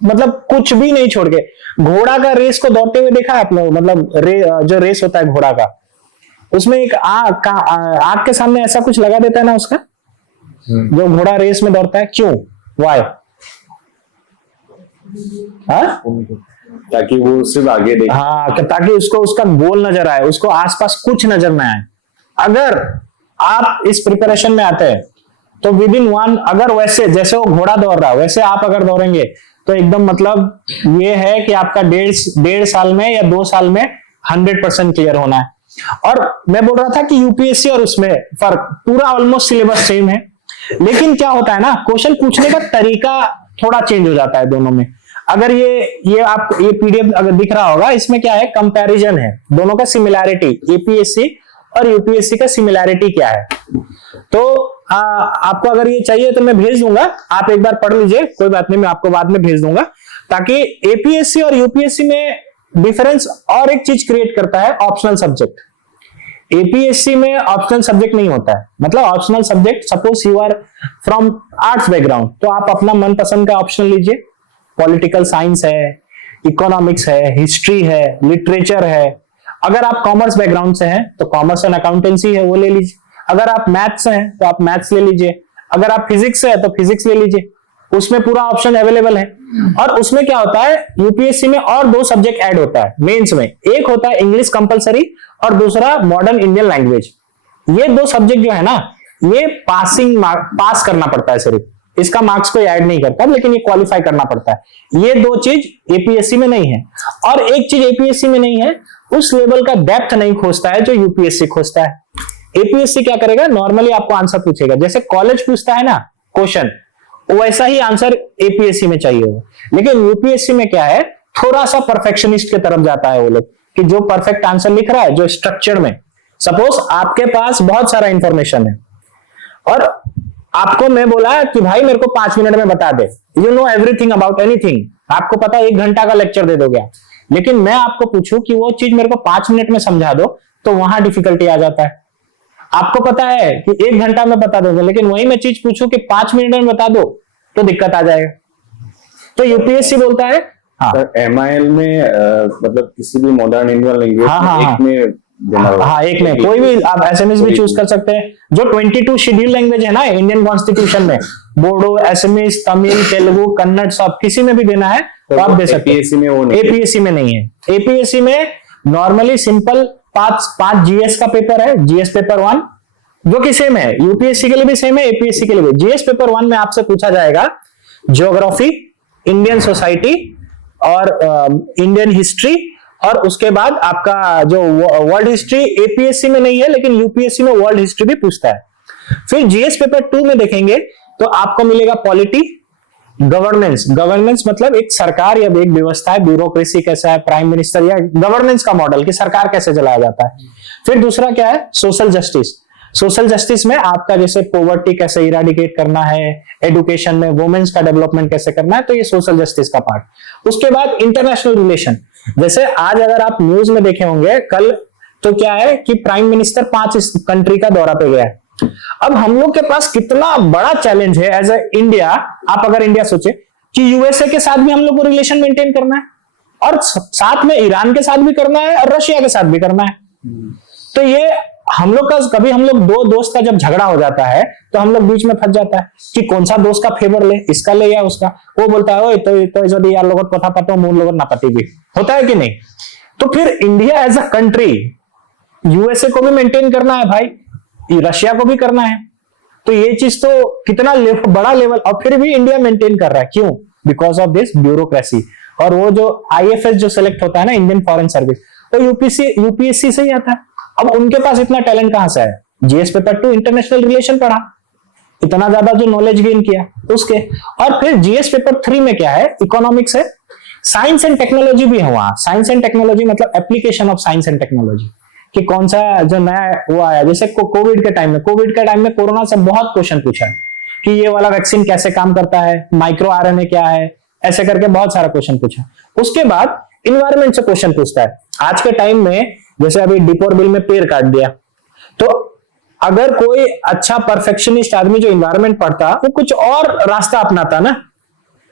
मतलब कुछ भी नहीं छोड़ के, घोड़ा का रेस को दौड़ते हुए देखा है आप लोग? मतलब जो रेस होता है घोड़ा का, उसमें एक आग के सामने ऐसा कुछ लगा देता है ना उसका, जो घोड़ा रेस में दौड़ता है। क्यों? वाई? ताकि वो सिर्फ आगे देखे। हाँ, ताकि उसको उसका गोल नजर आए, उसको आसपास कुछ नजर ना आए। अगर आप इस प्रिपरेशन में आते हैं तो विद इन 1, अगर वैसे जैसे वो घोड़ा दौड़ रहा है वैसे आप अगर दौड़ेंगे तो एकदम मतलब ये है कि आपका 1.5 साल में या 2 साल में 100% क्लियर होना है। और मैं बोल रहा था कि यूपीएससी और उसमें फर्क, पूरा ऑलमोस्ट सिलेबस सेम है, लेकिन क्या होता है ना, क्वेश्चन पूछने का तरीका थोड़ा चेंज हो जाता है दोनों में। अगर ये आप ये पीडीएफ अगर दिख रहा होगा, इसमें क्या है? कंपैरिजन है दोनों का, सिमिलैरिटी। एपीएससी और यूपीएससी का सिमिलैरिटी क्या है? तो आपको अगर ये चाहिए तो मैं भेज दूंगा, आप एक बार पढ़ लीजिए, कोई बात नहीं, मैं आपको बाद में भेज दूंगा, ताकि एपीएससी और यूपीएससी में डिफरेंस और एक चीज क्रिएट करता है ऑप्शनल सब्जेक्ट। एपीएससी में ऑप्शनल सब्जेक्ट नहीं होता है, मतलब optional subject, suppose you are from arts background तो आप अपना मनपसंद का ऑप्शन लीजिए, पॉलिटिकल साइंस है, इकोनॉमिक्स है, हिस्ट्री है, लिटरेचर है। अगर आप कॉमर्स बैकग्राउंड से हैं तो कॉमर्स एंड अकाउंटेंसी है, वो ले लीजिए। अगर आप मैथ्स से हैं तो आप मैथ्स ले लीजिए। अगर आप फिजिक्स से है तो फिजिक्स ले लीजिए, उसमें पूरा ऑप्शन अवेलेबल है। और उसमें क्या होता है, यूपीएससी में और 2 सब्जेक्ट ऐड होता है मेंस में, एक होता है इंग्लिश कंपलसरी और दूसरा मॉडर्न इंडियन लैंग्वेज। ये 2 सब्जेक्ट जो है ना, ये पास करना पड़ता है सिर्फ, इसका मार्क्स कोई ऐड नहीं करता, लेकिन ये क्वालिफाई करना पड़ता है। ये 2 चीज एपीएससी में नहीं है। और एक चीज एपीएससी में नहीं है, उस लेवल का डेप्थ नहीं खोजता है जो यूपीएससी खोजता है। एपीएससी क्या करेगा, नॉर्मली आपको आंसर पूछेगा, जैसे कॉलेज पूछता है ना क्वेश्चन, वैसा ही आंसर एपीएससी में चाहिए होगा। लेकिन यूपीएससी में क्या है, थोड़ा सा परफेक्शनिस्ट की तरफ जाता है वो लोग, कि जो परफेक्ट आंसर लिख रहा है, जो स्ट्रक्चर में, सपोज आपके पास बहुत सारा इंफॉर्मेशन है और आपको मैं बोला कि भाई मेरे को 5 मिनट में बता दे, you know everything about anything, आपको पता है 1 घंटा का लेक्चर दे दोगे, लेकिन मैं आपको पूछूं कि वो चीज मेरे को 5 मिनट में समझा दो, तो वहां डिफिकल्टी आ जाता है। आपको पता है कि 1 घंटा में बता दोगे, लेकिन वही मैं चीज पूछूं कि 5 मिनट में बता दो, तो दिक्कत आ जाएगा। तो यूपीएससी बोलता है एमआईएल में मतलब किसी भी मॉडर्न इंडियन लैंग्वेज एक में देना होगा। हाँ, एक में कोई भी आप एसएमएस भी चूज कर सकते हैं। जो 22 शेड्यूल लैंग्वेज है ना इंडियन कॉन्स्टिट्यूशन में, बोडो, एसएमएस, तमिल, तेलुगु, कन्नड़, सब किसी में भी देना है तो आप दे सकते हैं। एपीएससी में वो नहीं, एपीएससी में नहीं है। एपीएससी में नॉर्मली सिंपल 5 जीएस का पेपर है, जीएस पेपर 1, जो कि सेम है, यूपीएससी के लिए भी सेम है, एपीएससी के लिए भी। जीएस पेपर 1 में आपसे पूछा जाएगा ज्योग्राफी, इंडियन सोसाइटी और इंडियन हिस्ट्री, और उसके बाद आपका जो वर्ल्ड हिस्ट्री एपीएससी में नहीं है, लेकिन यूपीएससी में वर्ल्ड हिस्ट्री भी पूछता है। फिर जीएस पेपर 2 में देखेंगे तो आपको मिलेगा पॉलिटी, गवर्नेंस। गवर्नेंस मतलब एक सरकार या एक व्यवस्था है, ब्यूरोक्रेसी कैसा है, प्राइम मिनिस्टर, या गवर्नेंस का मॉडल कि सरकार कैसे चलाया जाता है। फिर दूसरा क्या है, सोशल जस्टिस। सोशल जस्टिस में आपका जैसे पॉवर्टी कैसे इराडिकेट करना है, एजुकेशन में वुमेन्स का डेवलपमेंट कैसे करना है, तो ये सोशल जस्टिस का पार्ट। उसके बाद इंटरनेशनल रिलेशन, जैसे आज अगर आप न्यूज में देखे होंगे कल, तो क्या है कि प्राइम मिनिस्टर 5 कंट्री का दौरा पे गया है। अब हम लोग के पास कितना बड़ा चैलेंज है एज ए इंडिया। आप अगर इंडिया सोचे कि यूएसए के साथ भी हम लोग को रिलेशन मेंटेन करना है, और साथ में ईरान के साथ भी करना है, और रशिया के साथ भी करना है। तो ये हम लोग का, कभी हम लोग 2 दोस्त का जब झगड़ा हो जाता है तो हम लोग बीच में फंस जाता है कि कौन सा दोस्त का फेवर ले, इसका ले या उसका। वो बोलता है तो यदि यार लोग कथा पतो मूल लोग ना पति भी होता है कि नहीं। तो फिर India as a country USA को भी मेंटेन करना है भाई, रशिया को भी करना है। तो ये चीज तो कितना बड़ा लेवल, और फिर भी इंडिया मेंटेन कर रहा है, क्यों? Because of this bureaucracy. और वो जो आईएफएस जो सिलेक्ट होता है ना, इंडियन फॉरेन सर्विस, वो यूपीएससी से ही आता है। अब उनके पास इतना टैलेंट कहां से है? जीएस पेपर 2 इंटरनेशनल रिलेशन पढ़ा, इतना ज्यादा जो नॉलेज गेन किया उसके। और फिर जीएस पेपर 3 में क्या है, इकोनॉमिक्स है, साइंस एंड टेक्नोलॉजी भी है वहां। साइंस एंड टेक्नोलॉजी मतलब application of science and technology, कि कौन सा जो नया वो आया, जैसे कोविड के टाइम में कोरोना से बहुत क्वेश्चन पूछा है कि ये वाला वैक्सीन कैसे काम करता है, माइक्रो आरएनए क्या है, ऐसे करके बहुत सारा क्वेश्चन पूछा। उसके बाद इन्वायरमेंट से क्वेश्चन पूछता है। आज के टाइम में जैसे अभी दीपोर बिल में पेड़ काट दिया, तो अगर कोई अच्छा परफेक्शनिस्ट आदमी जो इन्वायरमेंट पढ़ता, वो कुछ और रास्ता अपनाता ना।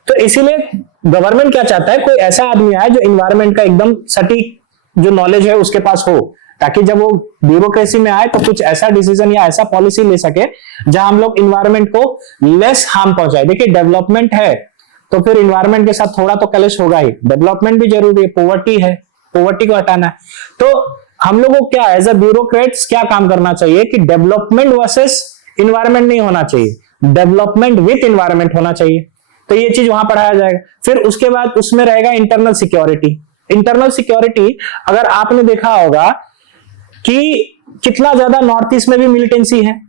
तो इसीलिए गवर्नमेंट क्या चाहता है, कोई ऐसा आदमी आए जो इन्वायरमेंट का एकदम सटीक जो नॉलेज है उसके पास हो, ताकि जब वो ब्यूरोक्रेसी में आए तो कुछ ऐसा डिसीजन या ऐसा पॉलिसी ले सके जहां हम लोग इन्वायरमेंट को लेस हार्म पहुंचाए। देखिए डेवलपमेंट है तो फिर इन्वायरमेंट के साथ थोड़ा तो कलेश होगा ही, डेवलपमेंट भी जरूरी है, पॉवर्टी है, पॉवर्टी को हटाना है। तो हम लोगों को क्या एज अ ब्यूरोक्रेट्स क्या काम करना चाहिए कि डेवलपमेंट वर्सेस इन्वायरमेंट नहीं होना चाहिए, डेवलपमेंट विथ इन्वायरमेंट होना चाहिए। तो ये चीज वहां पढ़ाया जाएगा। फिर उसके बाद उसमें रहेगा इंटरनल सिक्योरिटी। इंटरनल सिक्योरिटी अगर आपने देखा होगा कि कितना ज्यादा नॉर्थ ईस्ट में भी मिलिटेंसी है,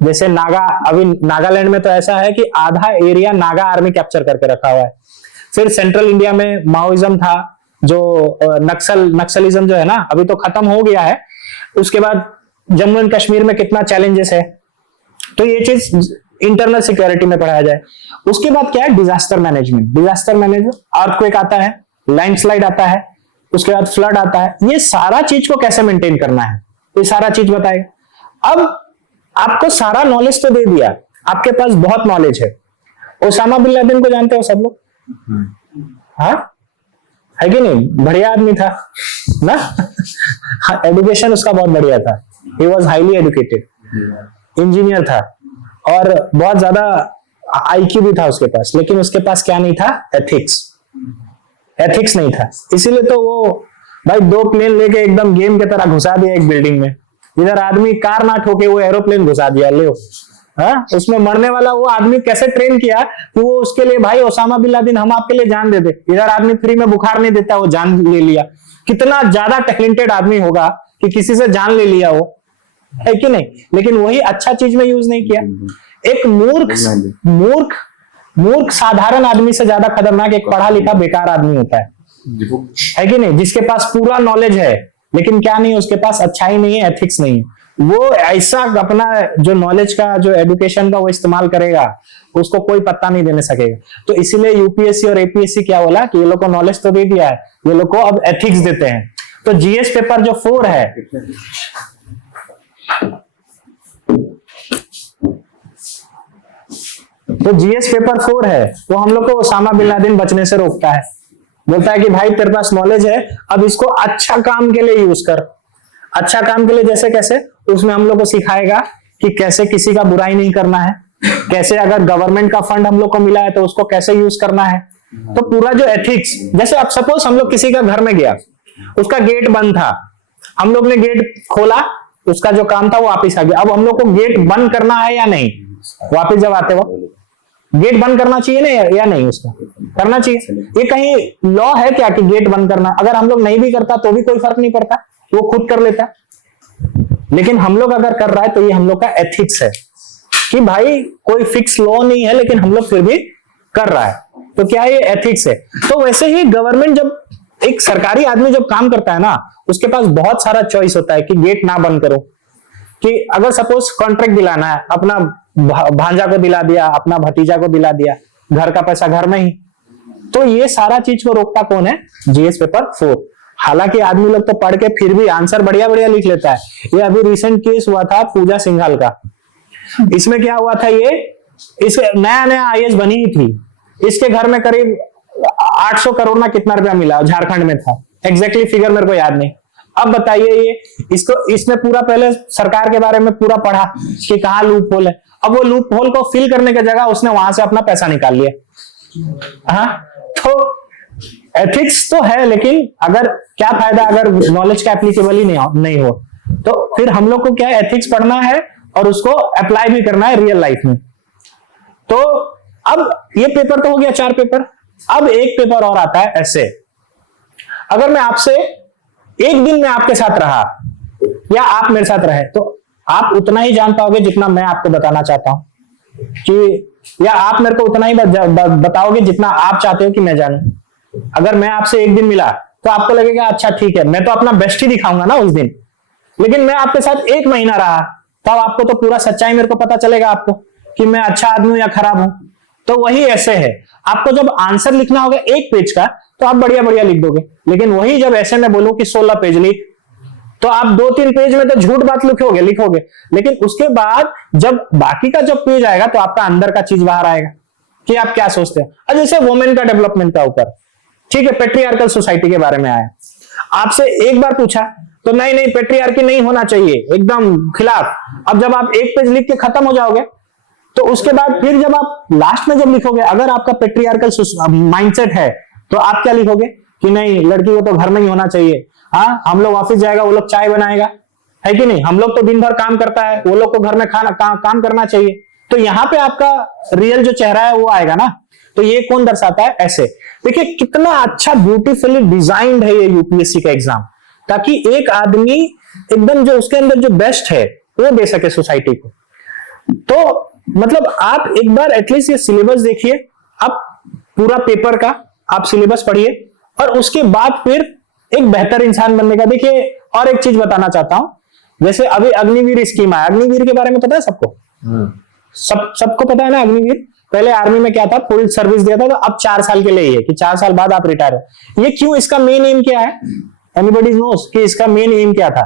जैसे अभी नागालैंड में तो ऐसा है कि आधा एरिया नागा आर्मी कैप्चर करके रखा हुआ है। फिर सेंट्रल इंडिया में माओइज्म था, जो नक्सलिज्म जो है ना, अभी तो खत्म हो गया है। उसके बाद जम्मू एंड कश्मीर में कितना चैलेंजेस है, तो ये चीज इंटरनल सिक्योरिटी में पढ़ाया जाए। उसके बाद क्या है, disaster management. Disaster management, earthquake आता है, लैंडस्लाइड आता है, उसके बाद फ्लड आता है। ये सारा चीज को कैसे मेंटेन करना है, ये सारा चीज बताएगा। अब आपको सारा नॉलेज तो दे दिया, आपके पास बहुत नॉलेज है। ओसामा बिन लादेन को जानते हो सब लोग? हाँ, है कि नहीं? बढ़िया आदमी था ना। एजुकेशन उसका बहुत बढ़िया था, he was highly educated, engineer था और बहुत ज्यादा आईक्यू भी था उसके पास, लेकिन उसके पास क्या नहीं था? एथिक्स नहीं था। इसीलिए तो वो भाई 2 प्लेन लेके एकदम गेम की तरह घुसा दिया एक बिल्डिंग में। इधर आदमी कार ना ठोके वो एरोप्लेन घुसा दिया, ले। हाँ, उसमें मरने वाला वो आदमी कैसे ट्रेन किया कि वो उसके लिए, भाई ओसामा बिन लादेन हम आपके लिए जान दे दे। इधर आदमी फ्री में बुखार नहीं देता, वो जान ले लिया। कितना ज्यादा टैलेंटेड आदमी होगा कि किसी से जान ले लिया वो, है कि नहीं? लेकिन वही अच्छा चीज में यूज नहीं किया। एक मूर्ख साधारण आदमी से ज्यादा खतरनाक एक पढ़ा लिखा बेकार आदमी होता है कि नहीं? जिसके पास पूरा नॉलेज है लेकिन क्या नहीं, उसके पास अच्छाई नहीं है, एथिक्स नहीं है। वो ऐसा अपना जो नॉलेज का, जो एजुकेशन का वो इस्तेमाल करेगा, उसको कोई पत्ता नहीं देने सकेगा। तो इसीलिए यूपीएससी और एपीएससी क्या बोला कि ये लोग को नॉलेज तो दे दिया है, ये लोग को अब एथिक्स देते हैं। तो जीएस पेपर जो 4 है, तो जीएस पेपर 4 है वो हम लोग को ओसामा बिन लादेन बचने से रोकता है। बोलता है कि भाई तेरे पास नॉलेज है, अब इसको अच्छा काम के लिए यूज कर। अच्छा काम के लिए जैसे कैसे? उसमें हम लोग को सिखाएगा कि कैसे किसी का बुराई नहीं करना है, कैसे अगर गवर्नमेंट का फंड हम लोग को मिला है तो उसको कैसे यूज करना है। तो पूरा जो एथिक्स, जैसे अब सपोज हम लोग किसी का घर में गया, उसका गेट बंद था, हम लोग ने गेट खोला, उसका जो काम था वो वापिस आ गया। अब हम लोग को गेट बंद करना है या नहीं? वापिस जब आते वक्त गेट बंद करना चाहिए ना या नहीं? उसका करना चाहिए। ये कहीं लॉ है क्या कि गेट बंद करना? अगर हम लोग नहीं भी करता तो भी कोई फर्क नहीं पड़ता, वो खुद कर लेता। लेकिन हम लोग अगर कर रहा है तो ये हम लोग का एथिक्स है कि भाई कोई फिक्स लॉ नहीं है लेकिन हम लोग फिर भी कर रहा है, तो क्या ये एथिक्स है। तो वैसे ही गवर्नमेंट, जब एक सरकारी आदमी जब काम करता है ना, उसके पास बहुत सारा चॉइस होता है कि गेट ना बंद करो। कि अगर सपोज कॉन्ट्रैक्ट दिलाना है, अपना भांजा को दिला दिया, अपना भतीजा को दिला दिया, घर का पैसा घर में ही, तो ये सारा चीज को रोकता कौन है? GS paper 4। हालांकि आदमी लोग तो पढ़ के फिर भी आंसर बढ़िया बढ़िया लिख लेता है। ये अभी रिसेंट केस हुआ था पूजा सिंघाल का। इसमें क्या हुआ था, ये इसे नया आईएएस बनी ही थी, इसके घर में करीब 800 करोड़ ना कितना रुपया मिला, झारखंड में था, एग्जैक्टली फिगर मेरे को याद नहीं। अब बताइए, ये इसने पूरा पहले सरकार के बारे में पूरा पढ़ा कि कहाँ लूप होल है। अब वो लूप होल को फिल करने की जगह उसने वहां से अपना पैसा निकाल लिया। हाँ, तो एथिक्स तो है, लेकिन अगर क्या फायदा अगर नॉलेज का एप्लीकेबल ही नहीं हो। तो फिर हम लोग को क्या एथिक्स पढ़ना है और उसको अप्लाई भी करना है रियल लाइफ में। तो अब ये पेपर तो हो गया 4 पेपर। अब एक पेपर और आता है ऐसे। अगर मैं आपसे एक दिन में आपके साथ रहा या आप मेरे साथ रहे तो आप उतना ही जान पाओगे जितना मैं आपको बताना चाहता हूं, कि या आप मेरे को उतना ही बताओगे जितना आप चाहते हो कि मैं जानूं। अगर मैं आपसे एक दिन मिला तो आपको लगेगा अच्छा ठीक है, मैं तो अपना बेस्ट ही दिखाऊंगा ना उस दिन। लेकिन मैं आपके साथ 1 महीना रहा तब आपको तो पूरा सच्चाई मेरे को पता चलेगा आपको कि मैं अच्छा आदमी हूं या खराब हूं। तो वही ऐसे है, आपको जब आंसर लिखना होगा 1 पेज का तो आप बढ़िया बढ़िया लिख दोगे, लेकिन वही जब ऐसे में बोलूं कि 16 पेज लिख तो आप 2-3 पेज में तो झूठ बात लिखोगे, लेकिन उसके बाद जब बाकी का जब पेज आएगा तो आपका अंदर का चीज बाहर आएगा कि आप क्या सोचते हैं। अब जैसे वुमेन का डेवलपमेंट का ऊपर, ठीक है, पेट्रियार्कल सोसाइटी के बारे में आया, आपसे एक बार पूछा तो नहीं पेट्रियार्की नहीं होना चाहिए, एकदम खिलाफ। अब जब आप 1 पेज लिख के खत्म हो जाओगे तो उसके बाद फिर जब आप लास्ट में जब लिखोगे, अगर आपका पेट्रियार्कल माइंडसेट है तो आप क्या लिखोगे कि नहीं लड़की को तो घर में ही होना चाहिए। हाँ, हम लोग ऑफिस जाएगा, वो लोग चाय बनाएगा, है कि नहीं, हम लोग तो दिन भर काम करता है, वो लोग को घर में काम करना चाहिए। तो यहाँ पे आपका रियल जो चेहरा है वो आएगा ना। तो ये कौन दर्शाता है? ऐसे देखिए कितना अच्छा ब्यूटीफुली डिजाइंड है ये यूपीएससी का एग्जाम, ताकि एक आदमी एकदम जो उसके अंदर जो बेस्ट है वो दे सके सोसाइटी को। तो मतलब आप एक बार एटलीस्ट ये सिलेबस देखिए, आप पूरा पेपर का आप सिलेबस पढ़िए और उसके बाद फिर एक बेहतर इंसान बनने का देखिए। और एक चीज बताना चाहता हूं, जैसे अभी अग्निवीर स्कीम आया, अग्निवीर के बारे में पता है सबको? सबको पता है ना अग्निवीर? पहले आर्मी में क्या था, फुल सर्विस दिया था, तो अब 4 साल के लिए ही है कि 4 साल बाद आप रिटायर हो। ये क्यों, इसका मेन एम क्या है? एनीबॉडी नोस कि इसका मेन एम क्या था?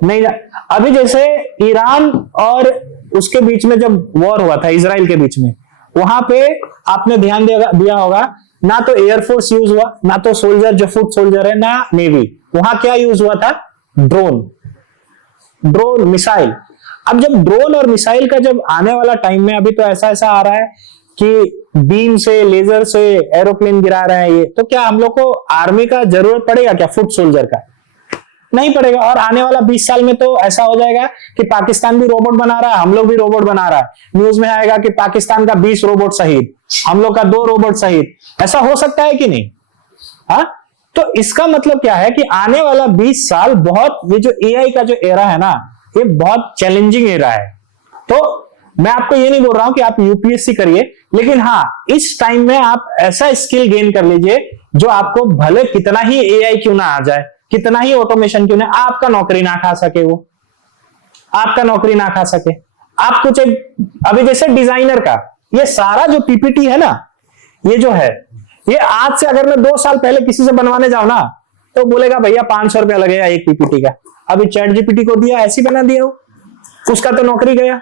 नहीं अभी जैसे ईरान और उसके बीच में जब वॉर हुआ था इजराइल के बीच में, वहां पे आपने ध्यान दिया होगा, ना तो एयरफोर्स यूज हुआ, ना तो सोल्जर जो फुट सोल्जर है, ना नेवी। वहां क्या यूज हुआ था? Drone missile. अब जब ड्रोन और मिसाइल का जब आने वाला टाइम में, अभी तो ऐसा आ रहा है कि बीम से, लेजर से एरोप्लेन गिरा रहे हैं ये, तो क्या हम लोग को आर्मी का जरूरत पड़ेगा क्या फुट सोल्जर का? नहीं पड़ेगा। और आने वाला 20 साल में तो ऐसा हो जाएगा कि पाकिस्तान भी रोबोट बना रहा है, हम लोग भी रोबोट बना रहा है। न्यूज में आएगा कि पाकिस्तान का 20 रोबोट शहीद, हम लोग का 2 रोबोट शहीद। ऐसा हो सकता है कि नहीं? हाँ, तो इसका मतलब क्या है कि आने वाला 20 साल बहुत, ये जो एआई का जो एरा है ना, ये बहुत चैलेंजिंग एरा है। तो मैं आपको ये नहीं बोल रहा हूं कि आप यूपीएससी करिए, लेकिन हाँ, इस टाइम में आप ऐसा स्किल गेन कर लीजिए जो आपको भले कितना ही एआई क्यों ना आ जाए, कितना ही ऑटोमेशन क्यों ना, आपका नौकरी ना खा सके, वो आपका नौकरी ना खा सके। आप कुछ अभी जैसे डिजाइनर का ये सारा जो पीपीटी है ना, ये जो है, ये आज से अगर मैं 2 साल पहले किसी से बनवाने जाऊं ना, तो बोलेगा भैया 500 रुपया लगेगा एक पीपीटी का। अभी चैट जीपीटी को दिया, ऐसी बना दिया हो, उसका तो नौकरी गया।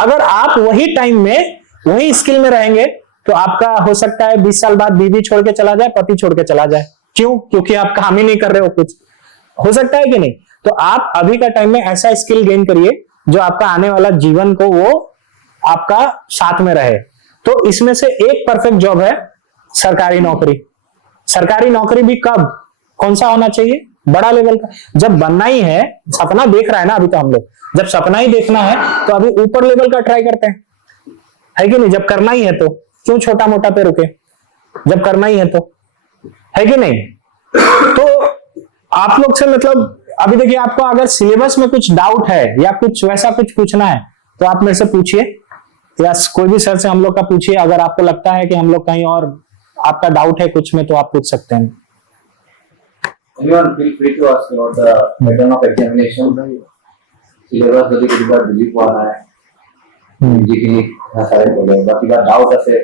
अगर आप वही टाइम में वही स्किल में रहेंगे तो आपका हो सकता है 20 साल बाद बीवी छोड़ के चला जाए, पति छोड़ के चला जाए। क्यों? क्योंकि आप काम ही नहीं कर रहे हो कुछ। हो सकता है कि नहीं? तो आप अभी का टाइम में ऐसा स्किल गेन करिए जो आपका आने वाला जीवन को वो आपका साथ में रहे। तो इसमें से एक परफेक्ट जॉब है सरकारी नौकरी। सरकारी नौकरी भी कब, कौन सा होना चाहिए? बड़ा लेवल का। जब बनना ही है, सपना देख रहा है ना अभी तो हम लोग, जब सपना ही देखना है तो अभी ऊपर लेवल का ट्राई करते हैं, है कि नहीं? जब करना ही है तो क्यों छोटा मोटा पे रुके, जब करना ही है तो, है कि नहीं? तो आप लोग से मतलब अभी देखिए, आपको अगर सिलेबस में कुछ डाउट है या कुछ वैसा कुछ पूछना है तो आप मेरे से पूछिए, या कोई भी सर से हम लोग का पूछिए। अगर आपको लगता है कि हम लोग कहीं और आपका डाउट है कुछ में, तो आप पूछ सकते हैं। Anyone feel free to ask about the pattern of examination. Syllabus যদি কিবা বুজি পোৱা নাই, যিখিনি ভাষাৰে ক'লে বা কিবা ডাউট আছে,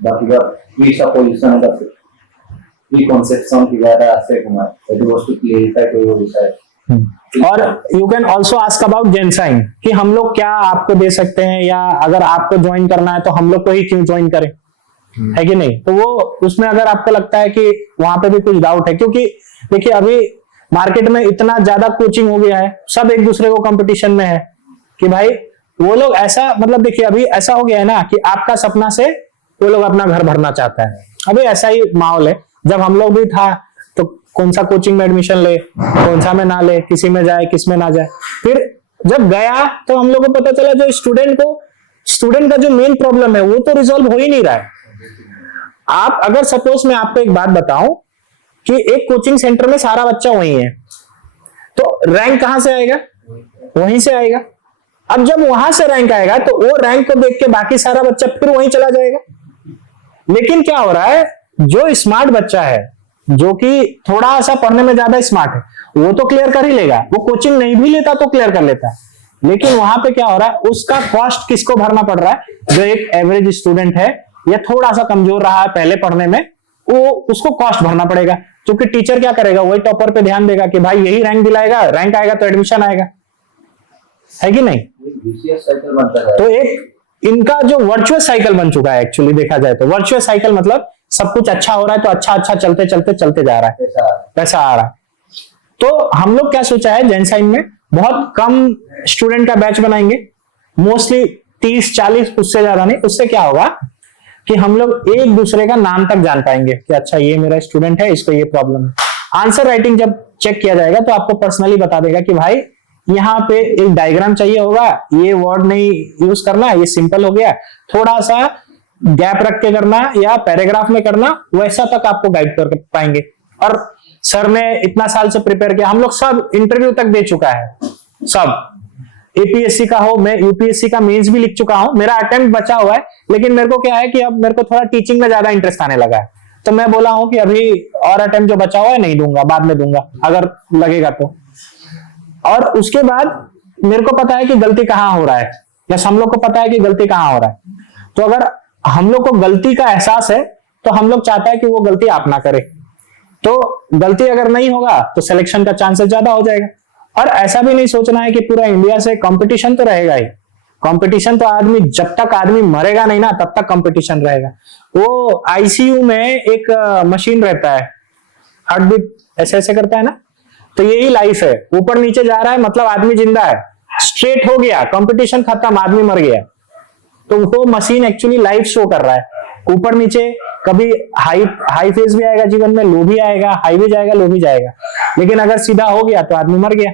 বা কিবা প্ৰিসাপজিশন আছে, প্ৰি কনসেপশন কিবা এটা আছে, তোমাৰ এইটো বস্তু ক্লিয়াৰিফাই কৰিব বিচাৰে। और you can also ask about जेनसाइन, कि हम लोग क्या आपको दे सकते हैं, या अगर आपको ज्वाइन करना है तो हम लोग को ही क्यों ज्वाइन करें, है कि नहीं? तो वो उसमें अगर आपको लगता है कि वहां पे भी कुछ डाउट है, क्योंकि देखिए अभी मार्केट में इतना ज्यादा कोचिंग हो गया है, सब एक दूसरे को कंपटीशन में है कि भाई वो लोग ऐसा, मतलब देखिए अभी ऐसा हो गया है ना कि आपका सपना से वो लोग अपना घर भरना चाहता है। अभी ऐसा ही माहौल है। जब हम लोग भी था तो कौन सा कोचिंग में एडमिशन ले, कौन सा में ना ले, किसी में जाए किस में ना जाए। फिर जब गया तो हम लोग को पता चला जो स्टूडेंट का जो मेन प्रॉब्लम है वो तो रिजॉल्व हो ही नहीं रहा है। आप अगर सपोज मैं आपको एक बात बताऊं कि एक कोचिंग सेंटर में सारा बच्चा वही है, तो रैंक कहां से आएगा? वहीं से आएगा। अब जब वहां से रैंक आएगा तो वो रैंक को देख के बाकी सारा बच्चा फिर वहीं चला जाएगा। लेकिन क्या हो रहा है, जो स्मार्ट बच्चा है, जो कि थोड़ा सा पढ़ने में ज्यादा स्मार्ट है, वो तो क्लियर कर ही लेगा, वो कोचिंग नहीं भी लेता तो क्लियर कर लेता है। लेकिन वहां पे क्या हो रहा है, उसका कॉस्ट किसको भरना पड़ रहा है? जो एक एवरेज स्टूडेंट है या थोड़ा सा कमजोर रहा है पहले पढ़ने में, वो उसको कॉस्ट भरना पड़ेगा। क्योंकि टीचर क्या करेगा, वही टॉपर पे ध्यान देगा कि भाई यही रैंक दिलाएगा, रैंक आएगा तो एडमिशन आएगा, है कि नहीं? साइकिल बनता है। तो एक इनका जो वर्चुअस साइकिल बन चुका है, एक्चुअली देखा जाए तो वर्चुअस साइकिल मतलब सब कुछ अच्छा हो रहा है तो अच्छा चलते जा रहा है, पैसा आ रहा है। तो हम लोग क्या सोचा है, जेनसाइन में बहुत कम स्टूडेंट का बैच बनाएंगे, मोस्टली 30-40, उससे ज्यादा नहीं। उससे क्या होगा कि हम लोग एक दूसरे का नाम तक जान पाएंगे कि अच्छा ये मेरा स्टूडेंट है, इसको ये प्रॉब्लम है। आंसर राइटिंग जब चेक किया जाएगा तो आपको पर्सनली बता देगा कि भाई यहाँ पे एक डायग्राम चाहिए होगा, ये वर्ड नहीं यूज करना, ये सिंपल हो गया, थोड़ा सा गैप रख के करना या पैराग्राफ में करना, वैसा तक आपको गाइड कर पाएंगे। और सर ने इतना साल से प्रिपेयर किया, हम लोग सब इंटरव्यू तक दे चुका है, सब एपीएससी का हो, मैं यूपीएससी का मेंस भी लिख चुका हूं, मेरा अटेम्प्ट बचा हुआ है। लेकिन मेरे को क्या है कि अब मेरे को थोड़ा टीचिंग में ज्यादा इंटरेस्ट आने लगा है, तो मैं बोला हूं कि अभी और अटेम्प्ट जो बचा हुआ है नहीं दूंगा, बाद में दूंगा अगर लगेगा तो। और उसके बाद मेरे को पता है कि गलती कहाँ हो रहा है, या हम लोग को पता है कि गलती कहाँ हो रहा है। तो अगर हम लोग को गलती का एहसास है तो हम लोग चाहते हैं कि वो गलती आप ना करें। तो गलती अगर नहीं होगा तो सिलेक्शन का चांसेस ज्यादा हो जाएगा। और ऐसा भी नहीं सोचना है कि पूरा इंडिया से कंपटीशन तो रहेगा ही, कंपटीशन तो आदमी जब तक आदमी मरेगा नहीं ना तब तक कंपटीशन रहेगा। वो आईसीयू में एक मशीन रहता है, हार्ट बीट ऐसे ऐसे करता है ना, तो यही लाइफ है, ऊपर नीचे जा रहा है मतलब आदमी जिंदा है, स्ट्रेट हो गया कंपटीशन खत्म, आदमी मर गया। तो वो मशीन एक्चुअली लाइफ शो कर रहा है, ऊपर नीचे, कभी हाई फेज भी आएगा जीवन में, लो भी आएगा, हाई भी जाएगा, लो भी जाएगा, लेकिन अगर सीधा हो गया तो आदमी मर गया,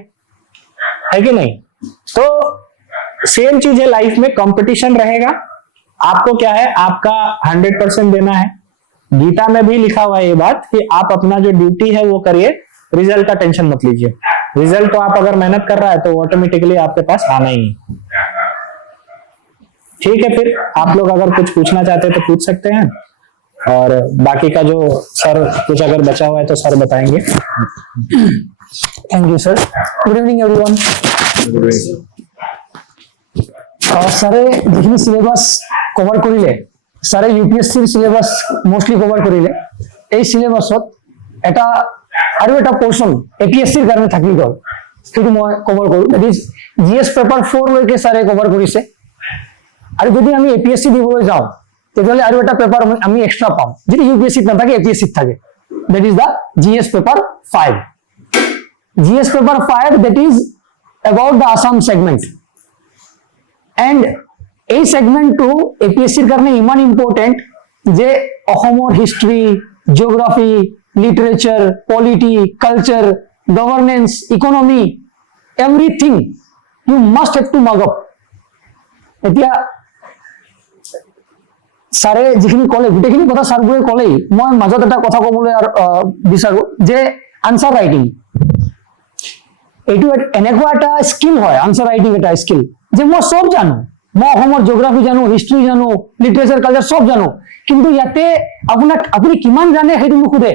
है कि नहीं। तो सेम चीज है लाइफ में, कंपटीशन रहेगा, आपको क्या है, आपका 100% देना है। गीता में भी लिखा हुआ है ये बात कि आप अपना जो ड्यूटी है वो करिए, रिजल्ट का टेंशन मत लीजिए। रिजल्ट तो आप अगर मेहनत कर रहा है तो ऑटोमेटिकली आपके पास आना ही है। ठीक है, फिर आप लोग अगर कुछ पूछना चाहते हैं तो पूछ सकते हैं, और बाकी का जो सर कुछ अगर बचा हुआ है तो सर बताएंगे। Thank you sir. Good evening everyone. सारे যিখিনি সিলেবাস কভার করিলে, সারে ইউপিএসসির সিলেবাস মোস্টলি কভার করিলে, এই সিলেবাসত এটা আৰু এটা পোর্শন এপিএসসিৰ কাৰণে থাকি গ'ল, সেইটো মই কভাৰ কৰোঁ। দ্যাট ইজ জিএস পেপাৰ 4 লৈকে সারে কভাৰ কৰিছে, আৰু যদি আমি এপিএসসি দিবলৈ যাওঁ তেতিয়াহ'লে আৰু এটা পেপাৰ আমি এক্সট্ৰা পাম, যদি ইউপিএসসিত নাথাকে এপিএসসিত থাকে। That is the GS paper 5। GS paper 5 that is about the Assam segment, and এই segment APSC karone iman important je Ahomor history, geography, literature, polity, culture, governance, economy, everything you must have to mug up। এতিয়া সারে যিখিনি কলে গোটেইখিনি কথা সারবোৰে কলেই, মই মাজত এটা কথা ক'বলৈ বিচাৰো যে আনসার রাইটিং এইটো এনেকুৱা এটা স্কিল হয়, আনসার রাইটিং এটা স্কিল যে মই সব জানো, মই অসমৰ জিঅগ্ৰাফি জানো, হিষ্ট্ৰি জানো, লিটাৰেচাৰ কালচাৰ সব জানো, কিন্তু ইয়াতে আপুনি কিমান জানে সেইটো নুসুধে।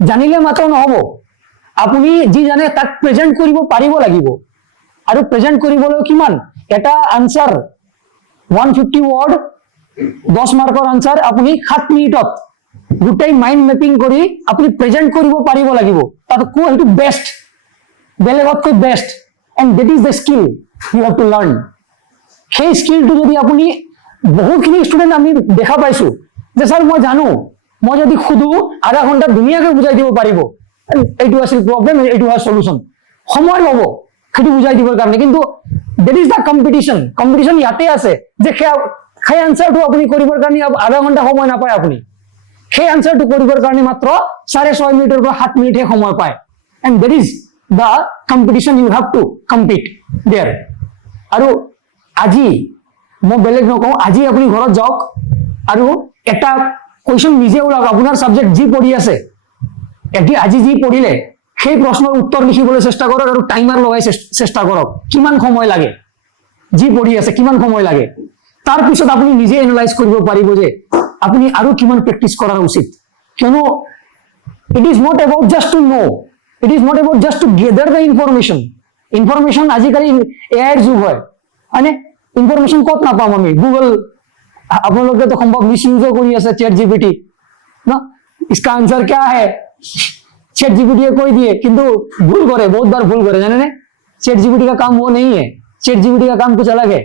জানিলে মাত্ৰ নহব, আপুনি যি জানে তাক প্ৰেজেন্ট কৰিব পাৰিব লাগিব, আৰু প্ৰেজেন্ট কৰিবলৈ কিমান, এটা আনসাৰ 150 ৱৰ্ড 10 মাৰ্কৰ আনসাৰ আপুনি 7 মিনিটত গোটেই মাইন্ড মেপিং কৰি আপুনি প্ৰেজেন্ট কৰিব পাৰিব লাগিব, তাতকৈ সেইটো বেষ্ট, বেলেগতকৈ best, and that is the skill you have to learn. সেই স্কিলটো যদি আপুনি, বহুতখিনি ষ্টুডেণ্ট আমি দেখা পাইছো যে ছাৰ মই জানো, মই যদি সুধো আধা ঘণ্টাত ধুনীয়াকৈ বুজাই দিব পাৰিব, এইটো আছিল প্ৰব্লেম, এইটো হয় সলিউশ্যন, সময় ল'ব সেইটো বুজাই দিবৰ কাৰণে, কিন্তু that is the competition. Competition ইয়াতে আছে যে সেই আনসাৰটো আপুনি কৰিবৰ কাৰণে আধা ঘণ্টা সময় নাপায়, আপুনি সেই আনসাৰটো কৰিবৰ কাৰণে মাত্ৰ 6.5 মিনিটৰ পৰা 7 মিনিটহে সময় পায়, and that is the competition you have to compete there। আৰু আজি মই বেলেগ নকওঁ, আজি আপুনি ঘৰত যাওক আৰু এটা কুৱেশ্যন নিজে ওলাওক, আপোনাৰ সাবজেক্ট যি পঢ়ি আছে আজি যি পঢ়িলে সেই প্ৰশ্নৰ উত্তৰ লিখিবলৈ চেষ্টা কৰক, আৰু টাইমাৰ লগাই চেষ্টা কৰক কিমান সময় লাগে, যি পঢ়ি আছে কিমান সময় লাগে, তাৰ পিছত আপুনি নিজে এনালাইজ কৰিব পাৰিব যে আপুনি আৰু কিমান প্ৰেক্টিছ কৰাৰ উচিত। কিয়নো it is not about just to know, it is not about just to gather the information আজিকালি এআইৰ যুগ হয়, মানে ইনফৰমেশন কত নাপাম আমি, গুগল, আপোনালোকে তো সম্ভৱ মিসইউজও কৰি আছে चैट जीपीटी ना, इसका आंसर क्या है चैट जीपीटी कोई दिए, किंतु भूल करे, बहुत बार भूल करे, जाने ने चैट जीपीटी का काम वो नहीं है, चैट जीपीटी का काम कुछ अलग है,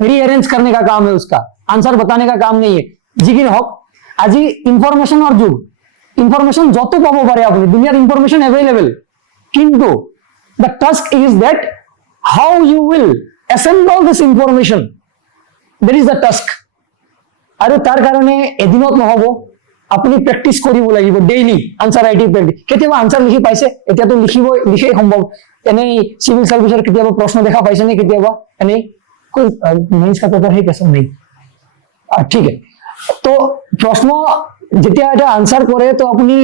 रीअरेंज करने का काम है, उसका आंसर बताने का काम नहीं है। जिकिन हक আজি ইনফরমেশনৰ যুগ, ইনফরমেশন যত পাব পারে আপনি, দুনিয়ার ইনফরমেশন अवेलेबल, কিন্তু the task is that how you will assemble this information, that is the task। আৰু তাৰ কাৰণে এদিনত নহব, আপুনি প্ৰেক্টিস কৰিব লাগিব ডেইলি, আনসাৰ ৰাইটিং প্ৰেক্টিস। কেতিয়াবা আনসাৰ লিখি পাইছে, এতিয়াতো লিখেই সম্ভৱ, এনেই সিভিল সার্ভিসৰ কেতিয়াবা প্ৰশ্ন দেখা পাইছে নে, কেতিয়াবা এনেই कोई मेंस का पेपर है कैसा नहीं, ठीक है। तो प्रश्न যেতিয়া এটা আনসার কৰে তো আপুনি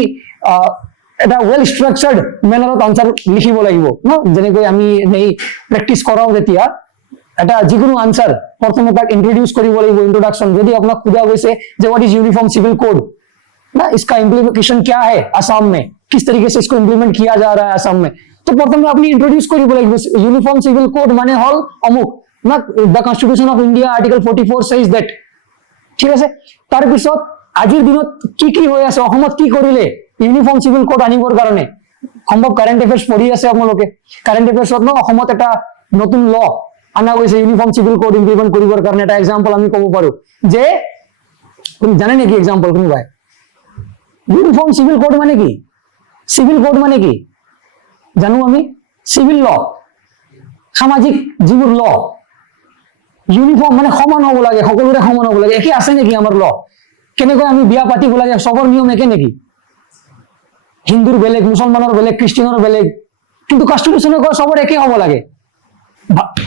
এটা ওয়েল স্ট্রাকচার্ড ম্যানারত আনসার লিখিব লাগিব ন, যেনেকৈ আমি নেই প্র্যাকটিস কৰাও, যেতিয়া এটা যিকোনো আনসার প্ৰথমে তাক ইন্ট্রোডিউস কৰিব লাগিব, इंट्रोडक्शन। যদি আপোনাক খুদা হৈছে যে what is uniform civil code ना, इसका इम्प्लीमेंटेशन क्या है असम में, किस तरीके से इसको इम्प्लीमेंट किया जा रहा है असम में, तो प्रथमे আপনি ইন্ট্রোডিউস কৰিব লাগিব। यूनिफॉर्म सिविल कोड মানে হল অমুক না, the constitution of India article 44 says that, ঠিক আছে। তাৰ পিছত আজিৰ দিনত কি কি হৈ আছে, অসমত কি কৰিলে ইউনিফৰ্ম চিভিল কোড আনিবৰ কাৰণে সম্ভৱ কাৰেণ্ট এফেয়াৰ্স পঢ়ি আছে আপোনালোকে কাৰেণ্ট এফেয়াৰ্সত ন অসমত এটা নতুন ল আনা গৈছে ইউনিফৰ্ম চিভিল কোড ইমপ্লিমেন্ট কৰিবৰ কাৰণে এটা এক্সাম্পল আমি ক'ব পাৰো যে তুমি জানে নেকি এক্সাম্পল কোনোবাই ইউনিফৰ্ম চিভিল কোড মানে কি চিভিল কোড মানে কি জানো আমি চিভিল ল সামাজিক যিবোৰ ল ইউনিফৰ্ম মানে সমান হ'ব লাগে সকলোৰে সমান হ'ব লাগে একে আছে নেকি আমাৰ ল কেনেকৈ আমি বিয়া পাতিব লাগে সবৰ নিয়ম একে নেকি হিন্দুৰ বেলেগ মুছলমানৰ বেলেগ খ্ৰীষ্টিয়ানৰ বেলেগ কিন্তু কনষ্টিটিউচনে কয় সবৰ একে হ'ব লাগে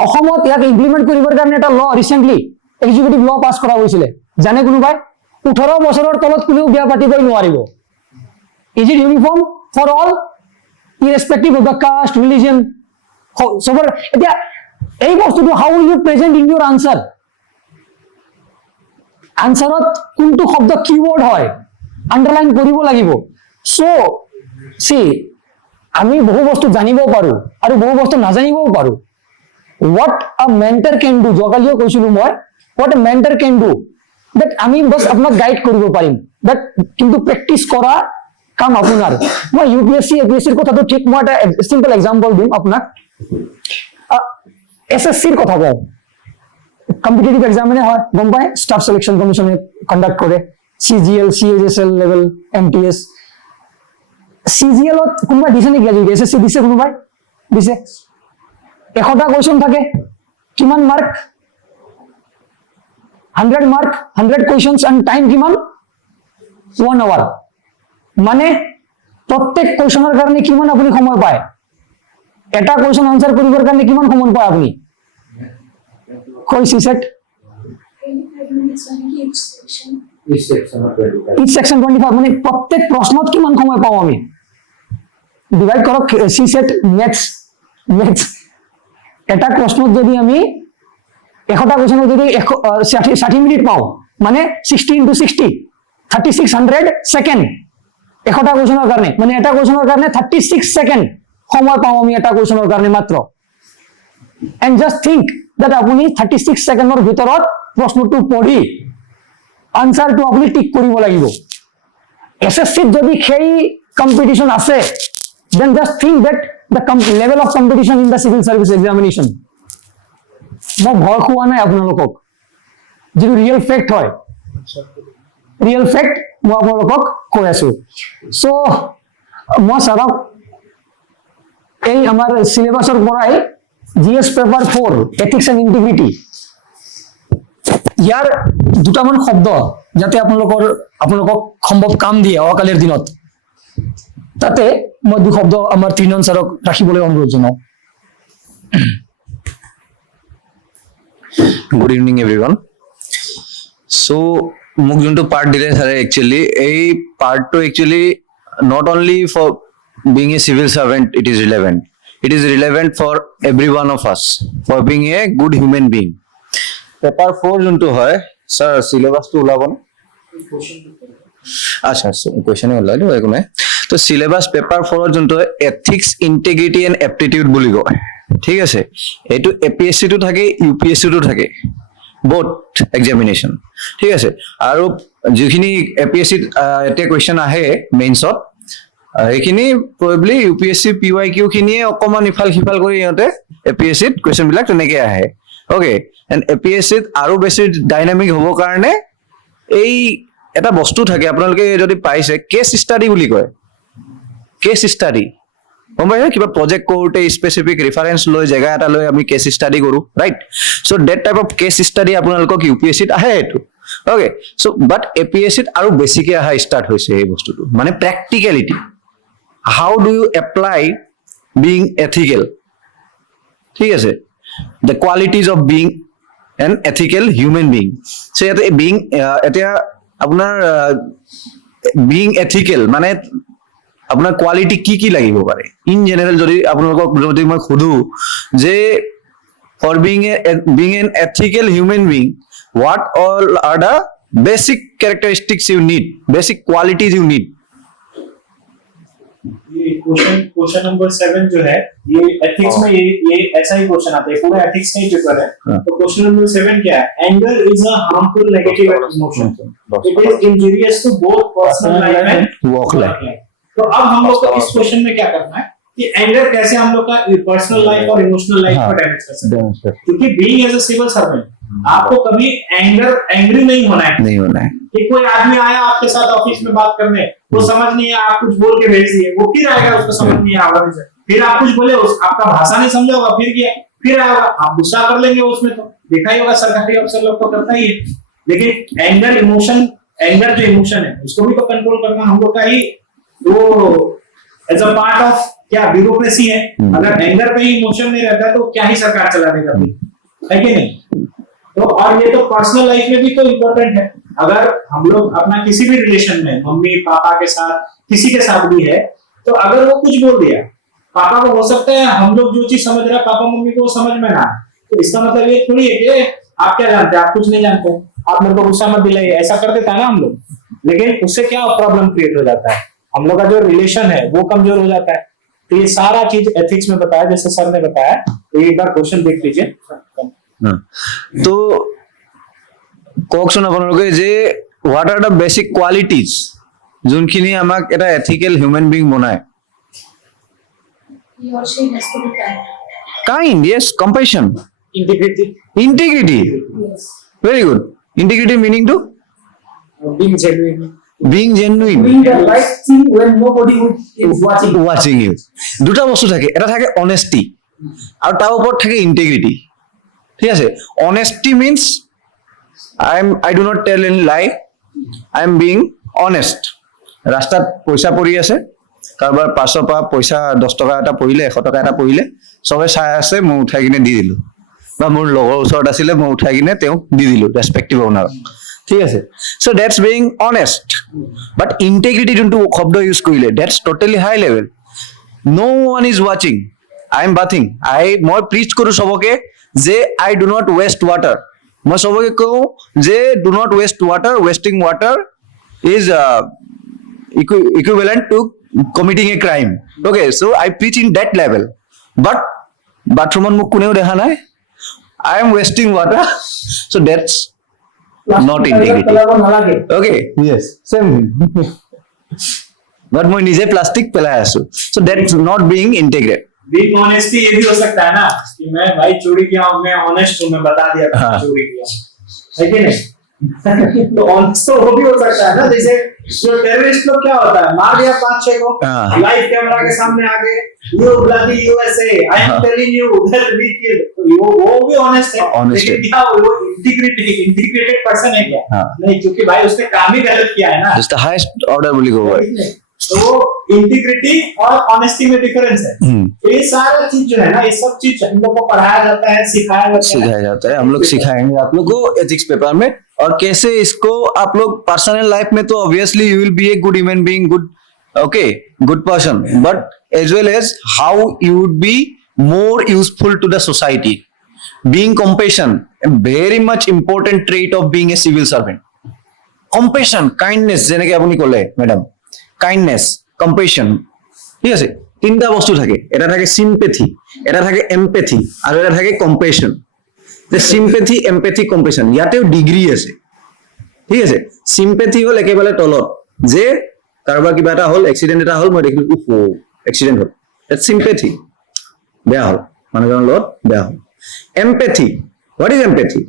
অসমত ইয়াক ইমপ্লিমেন্ট কৰিবৰ কাৰণে এটা ল ৰিসেন্টলি এক্সিকিউটিভ ল পাছ কৰা হৈছিলে জানে কোনোবাই 18 বছৰৰ তলত কোনেও বিয়া পাতিবই নোৱাৰিব is it uniform for all irrespective of the caste religion সবৰ এতিয়া এই বস্তুটো how will you present in your answer আনসাৰত কোনটো শব্দ কিৱৰ্ড হয় আন্ডাৰলাইন কৰিব লাগিব সো সি আমি বহু বস্তু জানিব পাৰো আৰু বহু বস্তু নাজানিবও পাৰো what a mentor can do যোৱাকালিও কৈছিলো মই what a mentor can do that আমি বস আপোনাক গাইড কৰিব পাৰিম বাট কিন্তু প্ৰেক্টিস কৰা কাম আপোনাৰ মই ইউপিএসসি এপিএসসিৰ কথাটো ঠিক মই এটা সিম্পল এক্সাম্পল দিম আপোনাক এসএসসিৰ কথা কওঁ কম্পিটিটিভ এক্সামিনে হয় গম পায় স্টাফ সিলেকশন কমিশনে কন্ডাক্ট কৰে সিজিএল সিএইচএসএল লেভেল এমটিএস সিজিএলত কোনোবা দিছে নেকি আজি এসএসসি দিছে কোনোবাই দিছে 100টা কোৱেশ্চন থাকে কিমান mark 100 mark 100 questions and time কিমান 1 আৱাৰ মানে প্ৰত্যেক কোৱেশ্চনৰ কাৰণে কিমান আপুনি সময় পায় এটা কোৱেশ্চন আনসাৰ কৰিবৰ কাৰণে কিমান সময় পায় আপুনি কৈ সিসেট each section 25 মানে প্ৰত্যেক প্ৰশ্নত কিমান সময় পাও আমি ডিভাইড কৰক সিসেট নেক্সট এটা প্ৰশ্নত যদি আমি 100টা কোৱেশ্চনত যদি 60 মিনিট পাও মানে 60 * 60 3600 সেকেন্ড 100টা কোৱেশ্চনৰ কাৰণে মানে এটা কোৱেশ্চনৰ কাৰণে 36 সেকেন্ড সময় পাও আমি এটা কোৱেশ্চনৰ কাৰণে মাত্ৰ এন্ড জাস্ট থিংক that আপুনি 36 সেকেন্ডৰ ভিতৰত প্ৰশ্নটো পঢ়ি আনসাৰটো আপুনি টিক কৰিব লাগিব এসএসসি যদি সেই কম্পিটিশন আছে then just think that the level of competition in the civil service examination মই ভয় খোৱা নাই আপোনালোকক যিটো ৰিয়েল ফেক্ট হয় ৰিয়েল ফেক্ট মই আপোনালোকক কৈ আছো সো মই সাৰাক এই আমাৰ সিলেবাসৰ পৰাই GS paper 4 ethics and integrity ইয়াৰ দুটামান শব্দ যাতে আপোনালোকক সম্ভৱ কাম দিয়ে অকালিৰ দিনত তাতে মই দুই শব্দ আমাৰ ত্ৰিনয়ন ছাৰক ৰাখিবলৈ অনুৰোধ জনাও গুড ইভিনিং এভৰিৱান সো মোক যোনটো পাৰ্ট দিলে ছাৰে একচুৱেলি এই পাৰ্টটো actually not only for being a civil servant it is relevant for every one of us for being a good human being paper 4 যোনটো হয় স্যাৰ সিলেবাসটো ওলাবনে আচ্ছা কোৱেশ্চন ওলাই দিও একো নাই তো সিলেবাস পেপাৰ 4 যোনটো এথিক্স ইন্টিগ্ৰিটি এণ্ড এপ্টিটিউড বুলি কয় ঠিক আছে এইটো এপিএসসি টো থাকে ইউপিএসসি টো থাকে both examination ঠিক আছে আৰু যিখিনি এপিএসসি এটা কোৱেশ্চন আহে মেইনছত এইখিনি প্ৰবাবলি ইউপিএসসি পিওয়াইকিউ খিনিয়ে অকমান ইফাল সিফাল কৰি ইহঁতে এপিএসসিত কোৱেশ্চন বিলাক তেনেকৈ আহে ওকে এণ্ড এপিএসসিত আৰু বেছি ডাইনামিক হ'ব কাৰণে এই এটা বস্তু থাকে আপোনালোকে যদি পাইছে কেছ ষ্টাডি বুলি কয় কেছ ষ্টাডি গম পাইছে কিবা প্ৰজেক্ট কৰোঁতে স্পেচিফিক ৰেফাৰেন্স লৈ জেগা এটা লৈ আমি কেছ ষ্টাডি কৰোঁ right so' that type of case study আপোনালোকক ইউপিএসচিত আহে এইটো অ'কে চ' বাট এপিএসচিত আৰু বেছিকৈ অহা ষ্টাৰ্ট হৈছে এই বস্তুটো মানে practicality how do you apply being ethical ঠিক আছে the qualities of being an ethical human being so' ইয়াতে বিং এতিয়া আপোনাৰ বিং এথিকেল মানে আপোনাৰ কোৱালিটি কি লাগিব পাৰে ইন জেনেৰেল যদি আপোনালোকক যদি মই সুধো যে for being an ethical human being what all are the basic characteristics you need basic qualities you need ये क्वेश्चन नंबर 7 जो है ये एथिक्स में ये ऐसा ही क्वेश्चन आता है पूरा एथिक्स का ही पेपर है तो क्वेश्चन नंबर 7 क्या है anger is a harmful negative emotion it is injurious to both personal life and work life तो अब हम लोग को इस क्वेश्चन में क्या करना है कि एंगर कैसे हम लोग का पर्सनल लाइफ और इमोशनल लाइफ को डैमेज कर सकते हैं, क्योंकि being as a civil servant आपको कभी एंग्री नहीं होना है। नहीं होना है। कि कोई आदमी आया आपके साथ ऑफिस में बात करने, वो समझ नहीं आया, आप कुछ बोल के भेज दिए, वो फिर आएगा, उसको समझ नहीं आया, फिर आप कुछ बोले, आपका भाषा नहीं समझा होगा, फिर गया, फिर आएगा, आप गुस्सा कर लेंगे उसमें। तो देखा ही होगा सरकारी अफसर लोग तो करता ही है। लेकिन एंगर जो इमोशन है उसको भी तो कंट्रोल करना हम लोग का ही वो एज अ पार्ट ऑफ क्या ब्यूरोक्रेसी है। अगर एंगर पे ही इमोशन नहीं रहता तो क्या ही सरकार चलाने का, है कि नहीं? तो और ये तो पर्सनल लाइफ में भी तो इम्पोर्टेंट है। अगर हम लोग अपना किसी भी रिलेशन में मम्मी पापा के साथ किसी के साथ भी है, तो अगर वो कुछ बोल दिया पापा को, हो सकता है हम लोग जो चीज समझ रहे हैं पापा मम्मी को समझ में ना आए, तो इसका मतलब ये थोड़ी है कि आप क्या जानते हैं, आप कुछ नहीं जानते, आप मेरे को गुस्सा मत दिलाइए, ऐसा कर देता है ना हम लोग। लेकिन उससे क्या प्रॉब्लम क्रिएट हो जाता है, हम लोग का जो रिलेशन है वो कमजोर हो जाता है। तो ये सारा चीज एथिक्स में बताया, जैसे सर ने बताया। तो एक बार क्वेश्चन देख लीजिए। तो কওকচোন আপোনালোকে যে what are the basic qualities যোনখিনি আমাক এটা এথিকেল হিউম্যান বিং বনায়? He or she has to be kind. Kind, yes, compassion, Integrity, integrity, Yes. Very good. Integrity meaning to being genuine. Being genuine, Doing the right thing when nobody is watching. Watching you. দুটা বস্তু থাকে, এটা থাকে honesty আৰু তাৰ ওপৰত থাকে integrity. ঠিক আছে? Honesty means I do not tell any lie. I am being honest. ৰাস্তাত পইচা পৰি আছে, কাৰোবাৰ পাছৰ পৰা পইচা 10 টকা এটা পৰিলে, 100 টকা এটা পৰিলে, সবে চাই আছে, মই উঠাই কিনে দি দিলো, বা মোৰ লগৰ ওচৰত আছিলে মই উঠাই কিনে তেওঁক দি দিলো, ৰেসপেক্টিভ অনাৰ। ঠিক আছে? So that's being honest. But integrity যোনটো শব্দ ইউজ কৰিলে, that's totally high level. No one is watching, I am bathing. মই প্ৰিচ কৰো সবকে যে I do not waste water. मैं सबके कहूँ जे do not waste water, wasting water is equivalent to committing a crime. Okay, so I preach in that level. But bathroom muk kuneo dekha nai, I am wasting water, so that's not integrity. Okay, yes, same thing. but moi nije plastic pelai asu, so that's not being integrated. Being honesty ये भी हो सकता है ना कि मैं भाई चोरी किया हूं, मैं ऑनेस्ट हूं, मैं बता दिया था हाँ। चोरी किया, है कि नहीं? तो ऑनेस्ट तो वो भी हो सकता है ना। जैसे जो टेररिस्ट लोग क्या होता है, मार दिया 5-6 को, हाँ। लाइव कैमरा के सामने आके you bloody USA, I am telling you that we kill, तो वो भी ऑनेस्ट है। Honest लेकिन क्या वो इंटीग्रेटेड पर्सन है क्या? हाँ। नहीं, क्योंकि भाई उसने काम ही गलत किया है ना। It's the highest order বুলি ক'ব পাৰি। तो इंटीग्रिटी और ऑनेस्टी में डिफरेंस है। तो ये सारा चीज जो है ना, ये सब चीज हम लोग को पढ़ाया जाता है, सिखाया जाता है। हम लोग सिखाएंगे आप लोग को एथिक्स पेपर में, और कैसे इसको आप लोग पर्सनल लाइफ में, तो obviously you will be a good human being, good, okay, good person, but as well as how you would be more useful to the society. Being compassion, very much important trait of being a civil servant. Compassion, kindness, जेनेके আপুনি ক'লে madam, kindness, কম্পেশন। ঠিক আছে? তিনটা বস্তু থাকে, এটা থাকে সিম্পেথি, এটা থাকে এমপেথি, আৰু এটা থাকে কম্পেশন। যে সিম্পেথি, এমপেথি, কম্পেশন, ইয়াতেও ডিগ্ৰী আছে। ঠিক আছে? সিম্পেথি হল একেবাৰে তলত, যে কাৰোবাৰ কিবা এটা হল, এক্সিডেন্ট এটা হল, মই দেখিলো ওহো এক্সিডেন্ট হল, দ্যাটস সিম্পেথি, বেয়া হল, মানুহজনৰ লগত বেয়া হল। এমপেথি, হোৱাট ইজ এমপেথি?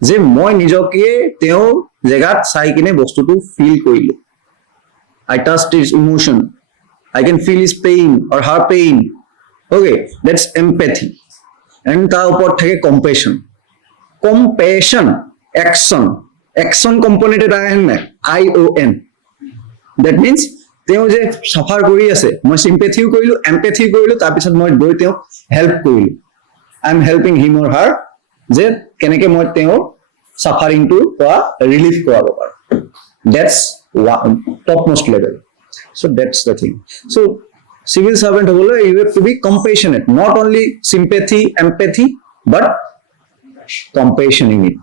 যে মই নিজকে তেওঁ জেগাত চাই কিনে বস্তুটো ফিল কৰিলো, I touched his emotion, I can feel his pain or her pain. Okay, that's empathy. And ta upor thake compassion. Compassion, action component eta ahe na, ION. That means teo je suffer kori ase, moi sympathy korilu, empathy korilu, tar pisot moi goi teo help korilu, I am helping him or her je keneke moi teo suffering to relief korabo paru. That's topmost level. So that's the thing. So civil servant hole, you have to be compassionate, not only sympathy, empathy, but compassion in it.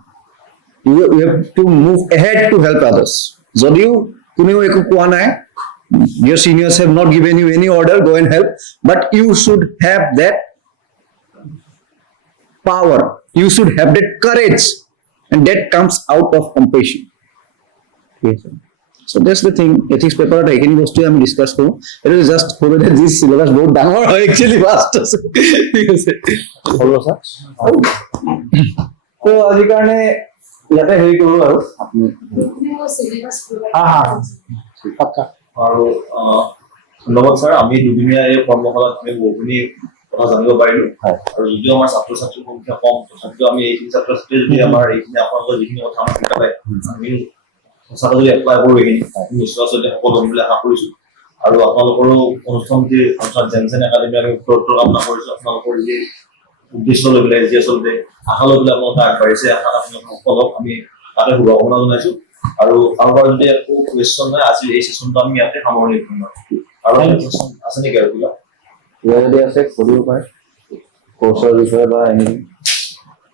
You have to move ahead to help others. Jodiu kuneo eku koa nai, your seniors have not given you any order, go and help, but you should have that power, you should have that courage, and that comes out of compassion. Yes, sir. So that's the thing. Ethics paper at এইখিনি বস্তু আমি discuss কৰো এটা just করে যে this syllabus বহুত ডাঙৰ হয় একচুয়ালি ফাস্ট আছে ঠিক আছে হলো স্যার তো আজি কাৰণে ইয়াতে হেৰি কৰো আৰু আপুনি हाँ हाँ पक्का আৰু ধন্যবাদ ছাৰ আমি দুদিনীয়া এই কৰ্মশালাত আমি বহুখিনি কথা জানিব পাৰিলো আৰু যদিও আমাৰ ছাত্ৰ ছাত্ৰীৰ সংখ্যা কম তথাপিও আমি এইখিনি ছাত্ৰ ছাত্ৰী যদি আমাৰ এইখিনি আপোনালোকৰ যিখিনি কথা আমাক শিকালে আমি সঁচাকৈ যদি এপ্লাই কৰোঁ এইখিনি নিশ্চয় আচলতে সফল হ'ম বুলি আশা কৰিছো আৰু আপোনালোকৰো অনুষ্ঠানটি অৰ্থাৎ জেনচেন একাডেমি আমি উত্তৰ কামনা কৰিছো আপোনালোকৰ যি উদ্দেশ্য লৈ পেলাই যি আচলতে আশা লৈ পেলাই আপোনালোকে আগবাঢ়িছে আশা আপোনালোকে সফল হওক আমি তাতে শুভকামনা জনাইছো আৰু কাৰোবাৰ যদি একো কুৱেশ্যন নাই আজি এই ছেশ্যনটো আমি ইয়াতে সামৰণি কৰিম আৰু কুৱেশ্যন আছে নেকি আৰু কিবা কিবা যদি আছে কৰিব পাৰে কোৰ্চৰ বিষয়ে বা এনি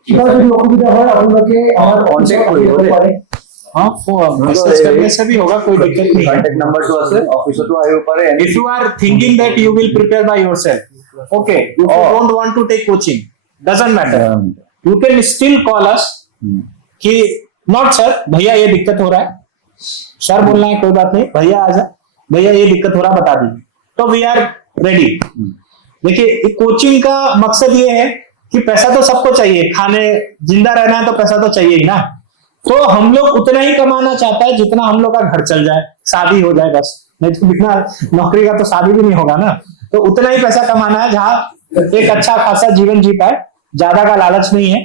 কিবা যদি অসুবিধা হয় আপোনালোকে আমাৰ কন্টেক্ট কৰিব পাৰে हाँ मैसेज करने से भी होगा कोई दिक्कत नहीं है কন্টেক্ট নাম্বাৰটো আছে অফিচতো আহিব পাৰে if you are thinking that you will prepare by yourself okay if you don't want to take coaching doesn't matter you can still call us कि not sir भैया ये दिक्कत हो रहा है सर बोलना है कोई बात नहीं भैया आजा भैया ये दिक्कत हो रहा बता दीजिए तो वी आर रेडी देखिए कोचिंग का मकसद ये है कि पैसा तो सबको चाहिए खाने जिंदा रहना है तो पैसा तो चाहिए ही ना तो हम लोग उतना ही कमाना चाहता है जितना हम लोग का घर चल जाए शादी हो जाए बस नहीं तो बिना नौकरी का तो शादी भी नहीं होगा ना तो उतना ही पैसा कमाना है जहाँ एक अच्छा खासा जीवन जी पाए ज्यादा का लालच नहीं है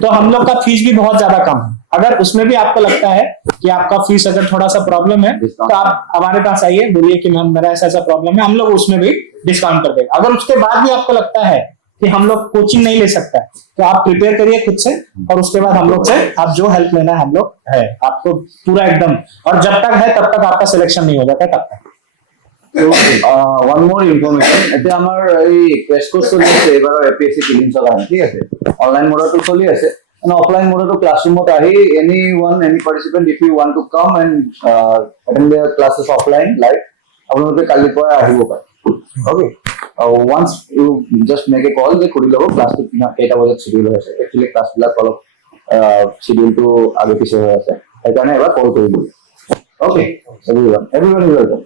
तो हम लोग का फीस भी बहुत ज्यादा कम है अगर उसमें भी आपको लगता है कि आपका फीस अगर थोड़ा सा प्रॉब्लम है तो आप हमारे पास आइए बोलिए कि मैम मेरा ऐसा ऐसा प्रॉब्लम है हम लोग उसमें भी डिस्काउंट कर देंगे अगर उसके बाद भी आपको लगता है कि हम लोग कोचिंग नहीं ले सकता है तो आप प्रिपेयर करिए खुद से और उसके बाद हम लोग से आप जो हेल्प लेना है हम लोग है आपको पूरा एकदम और जब तक है तब तक आपका सिलेक्शन नहीं हो जाता तब तक ওয়ান মোর ইনফরমেশন এতিয়া আমাৰ এই ক্ৰেশ কোৰ্স চলি আছে এবাৰৰ এপিএসসি প্ৰিলিমছৰ কাৰণে ঠিক আছে অনলাইন মোডতো চলি আছে and offline মোডতো ক্লাছৰুমত আহি any participant if you want to come and attend the classes offline live আপোনালোকে কালিৰ পৰা আহিব পাৰে okay once you just make a call যে কৰি ল'ব ক্লাছটো কেইটা বজাত শিডিউল হৈছে একচুয়ালি ক্লাছবিলাক অলপ শিডিউলটো আগে পিছে হৈ আছে সেইকাৰণে এবাৰ কল কৰি দিব okay everyone is welcome.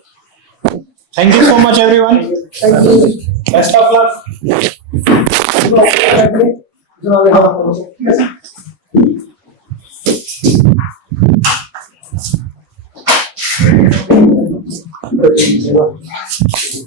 Thank you so much everyone. Thank you. Best of luck. Thank you.